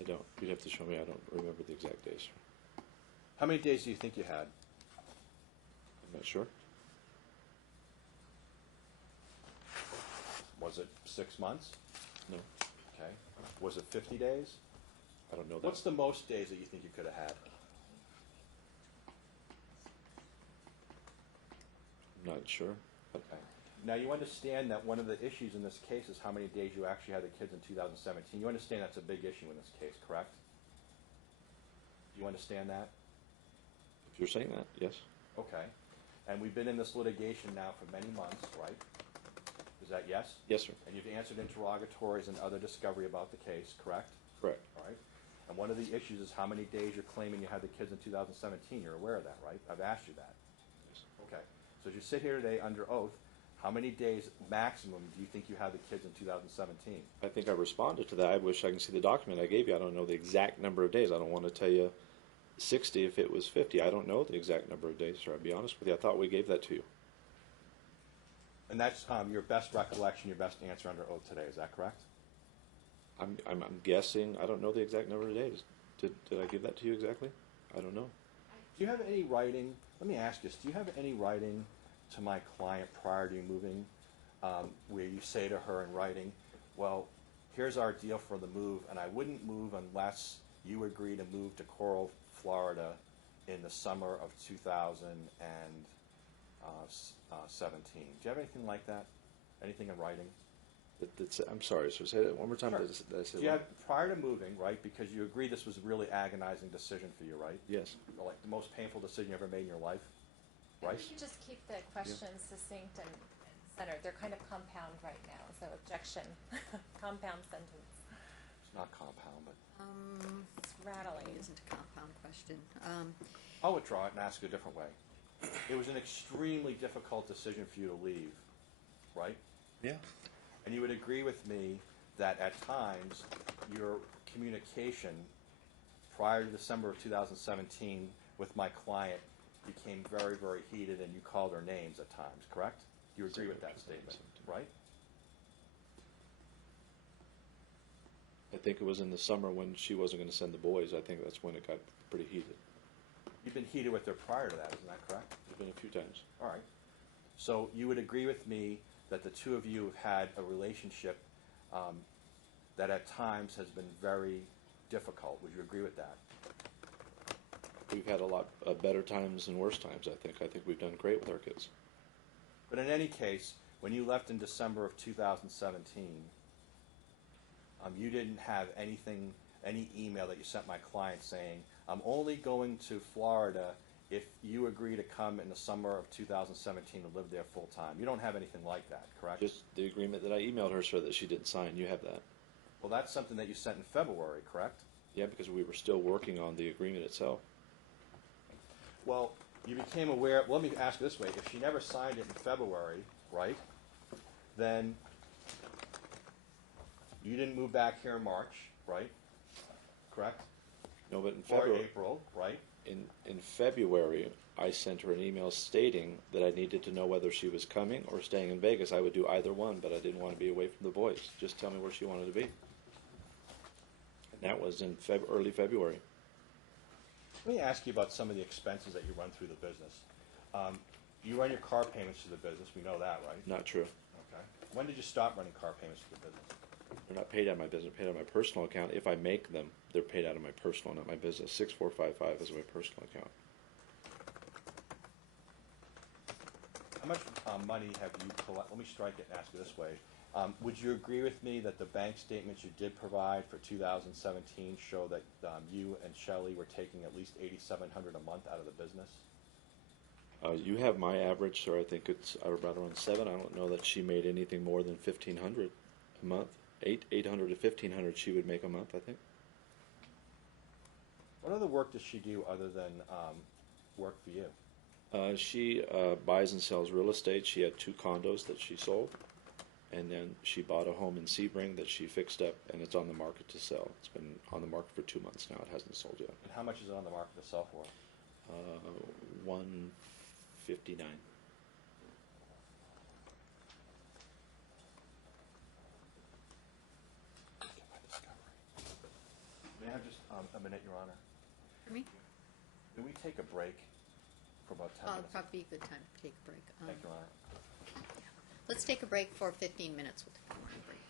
I don't. You'd have to show me. I don't remember the exact days, sir. How many days do you think you had? I'm not sure. Was it 6 months? No. Okay. Was it 50 days? I don't know that. What's the most days that you think you could have had? I'm not sure. Okay. Now you understand that one of the issues in this case is how many days you actually had the kids in 2017. You understand that's a big issue in this case, correct? Do you understand that? If you're saying that, yes. Okay. And we've been in this litigation now for many months, right? Is that yes? Yes, sir. And you've answered interrogatories and other discovery about the case, correct? Correct. All right. And one of the issues is how many days you're claiming you had the kids in 2017. You're aware of that, right? I've asked you that. Yes. Okay. So as you sit here today under oath, how many days maximum do you think you had the kids in 2017? I think I responded to that. I wish I can see the document I gave you. I don't know the exact number of days. I don't want to tell you 60 if it was 50. I don't know the exact number of days, sir. I'll be honest with you. I thought we gave that to you. And that's your best recollection, your best answer under oath today. Is that correct? I'm guessing. I don't know the exact number of days. Did I give that to you exactly? I don't know. Do you have any writing? Let me ask this. Do you have any writing to my client prior to you moving where you say to her in writing, well, here's our deal for the move, and I wouldn't move unless you agree to move to Coral, Florida in the summer of 2017. Do you have anything like that? Anything in writing? I'm sorry, sir. Say that one more time. Sure. Did I say Do you have, prior to moving, right, because you agreed this was a really agonizing decision for you, right? Yes. Like the most painful decision you ever made in your life, right? We can just keep the questions succinct and centered. They're kind of compound right now, so objection, compound sentence. It's not compound, but It's rattling. It isn't a compound question. I'll withdraw it and ask you a different way. It was an extremely difficult decision for you to leave, right? Yeah. And you would agree with me that at times your communication prior to December of 2017 with my client became very, very heated and you called her names at times, correct? You agree with that statement, right? I think it was in the summer when she wasn't going to send the boys. I think that's when it got pretty heated. You've been heated with her prior to that, isn't that correct? It's been a few times. All right. So you would agree with me that the two of you have had a relationship that at times has been very difficult. Would you agree with that? we've had a lot better times and worse times. I think we've done great with our kids. But in any case, when you left in December of 2017, you didn't have anything, any email that you sent my client saying, I'm only going to Florida if you agree to come in the summer of 2017 and live there full time. You don't have anything like that, correct? Just the agreement that I emailed her, sir, that she didn't sign. You have that. Well, that's something that you sent in February, correct? Yeah, because we were still working on the agreement itself. Well, you became aware, well, let me ask you this way. If she never signed it in February, right, then you didn't move back here in March, right? Correct? No, but in Or February, April, right? in February, I sent her an email stating that I needed to know whether she was coming or staying in Vegas. I would do either one, but I didn't want to be away from the boys. Just tell me where she wanted to be. And that was in early February. Let me ask you about some of the expenses that you run through the business. You run your car payments through the business. We know that, right? Not true. Okay. When did you stop running car payments through the business? They're not paid out of my business. They're paid out of my personal account. If I make them, they're paid out of my personal, not my business. 6455 is my personal account. How much money have you collected? Let me strike it and ask you this way. Would you agree with me that the bank statements you did provide for 2017 show that you and Shelley were taking at least $8,700 a month out of the business? You have my average, sir. I think it's about around 7. I don't know that she made anything more than $1,500 a month. 800 to 1,500 she would make a month, I think. What other work does she do other than work for you? She buys and sells real estate. She had 2 condos that she sold, and then she bought a home in Sebring that she fixed up, and it's on the market to sell. It's been on the market for 2 months now. It hasn't sold yet. And how much is it on the market to sell for? 159. May I have just a minute, Your Honor? For me? Do we take a break for about 10 minutes? Probably be a good time to take a break. Thank you, Your Honor. Let's take a break for 15 minutes. We'll take a morning break.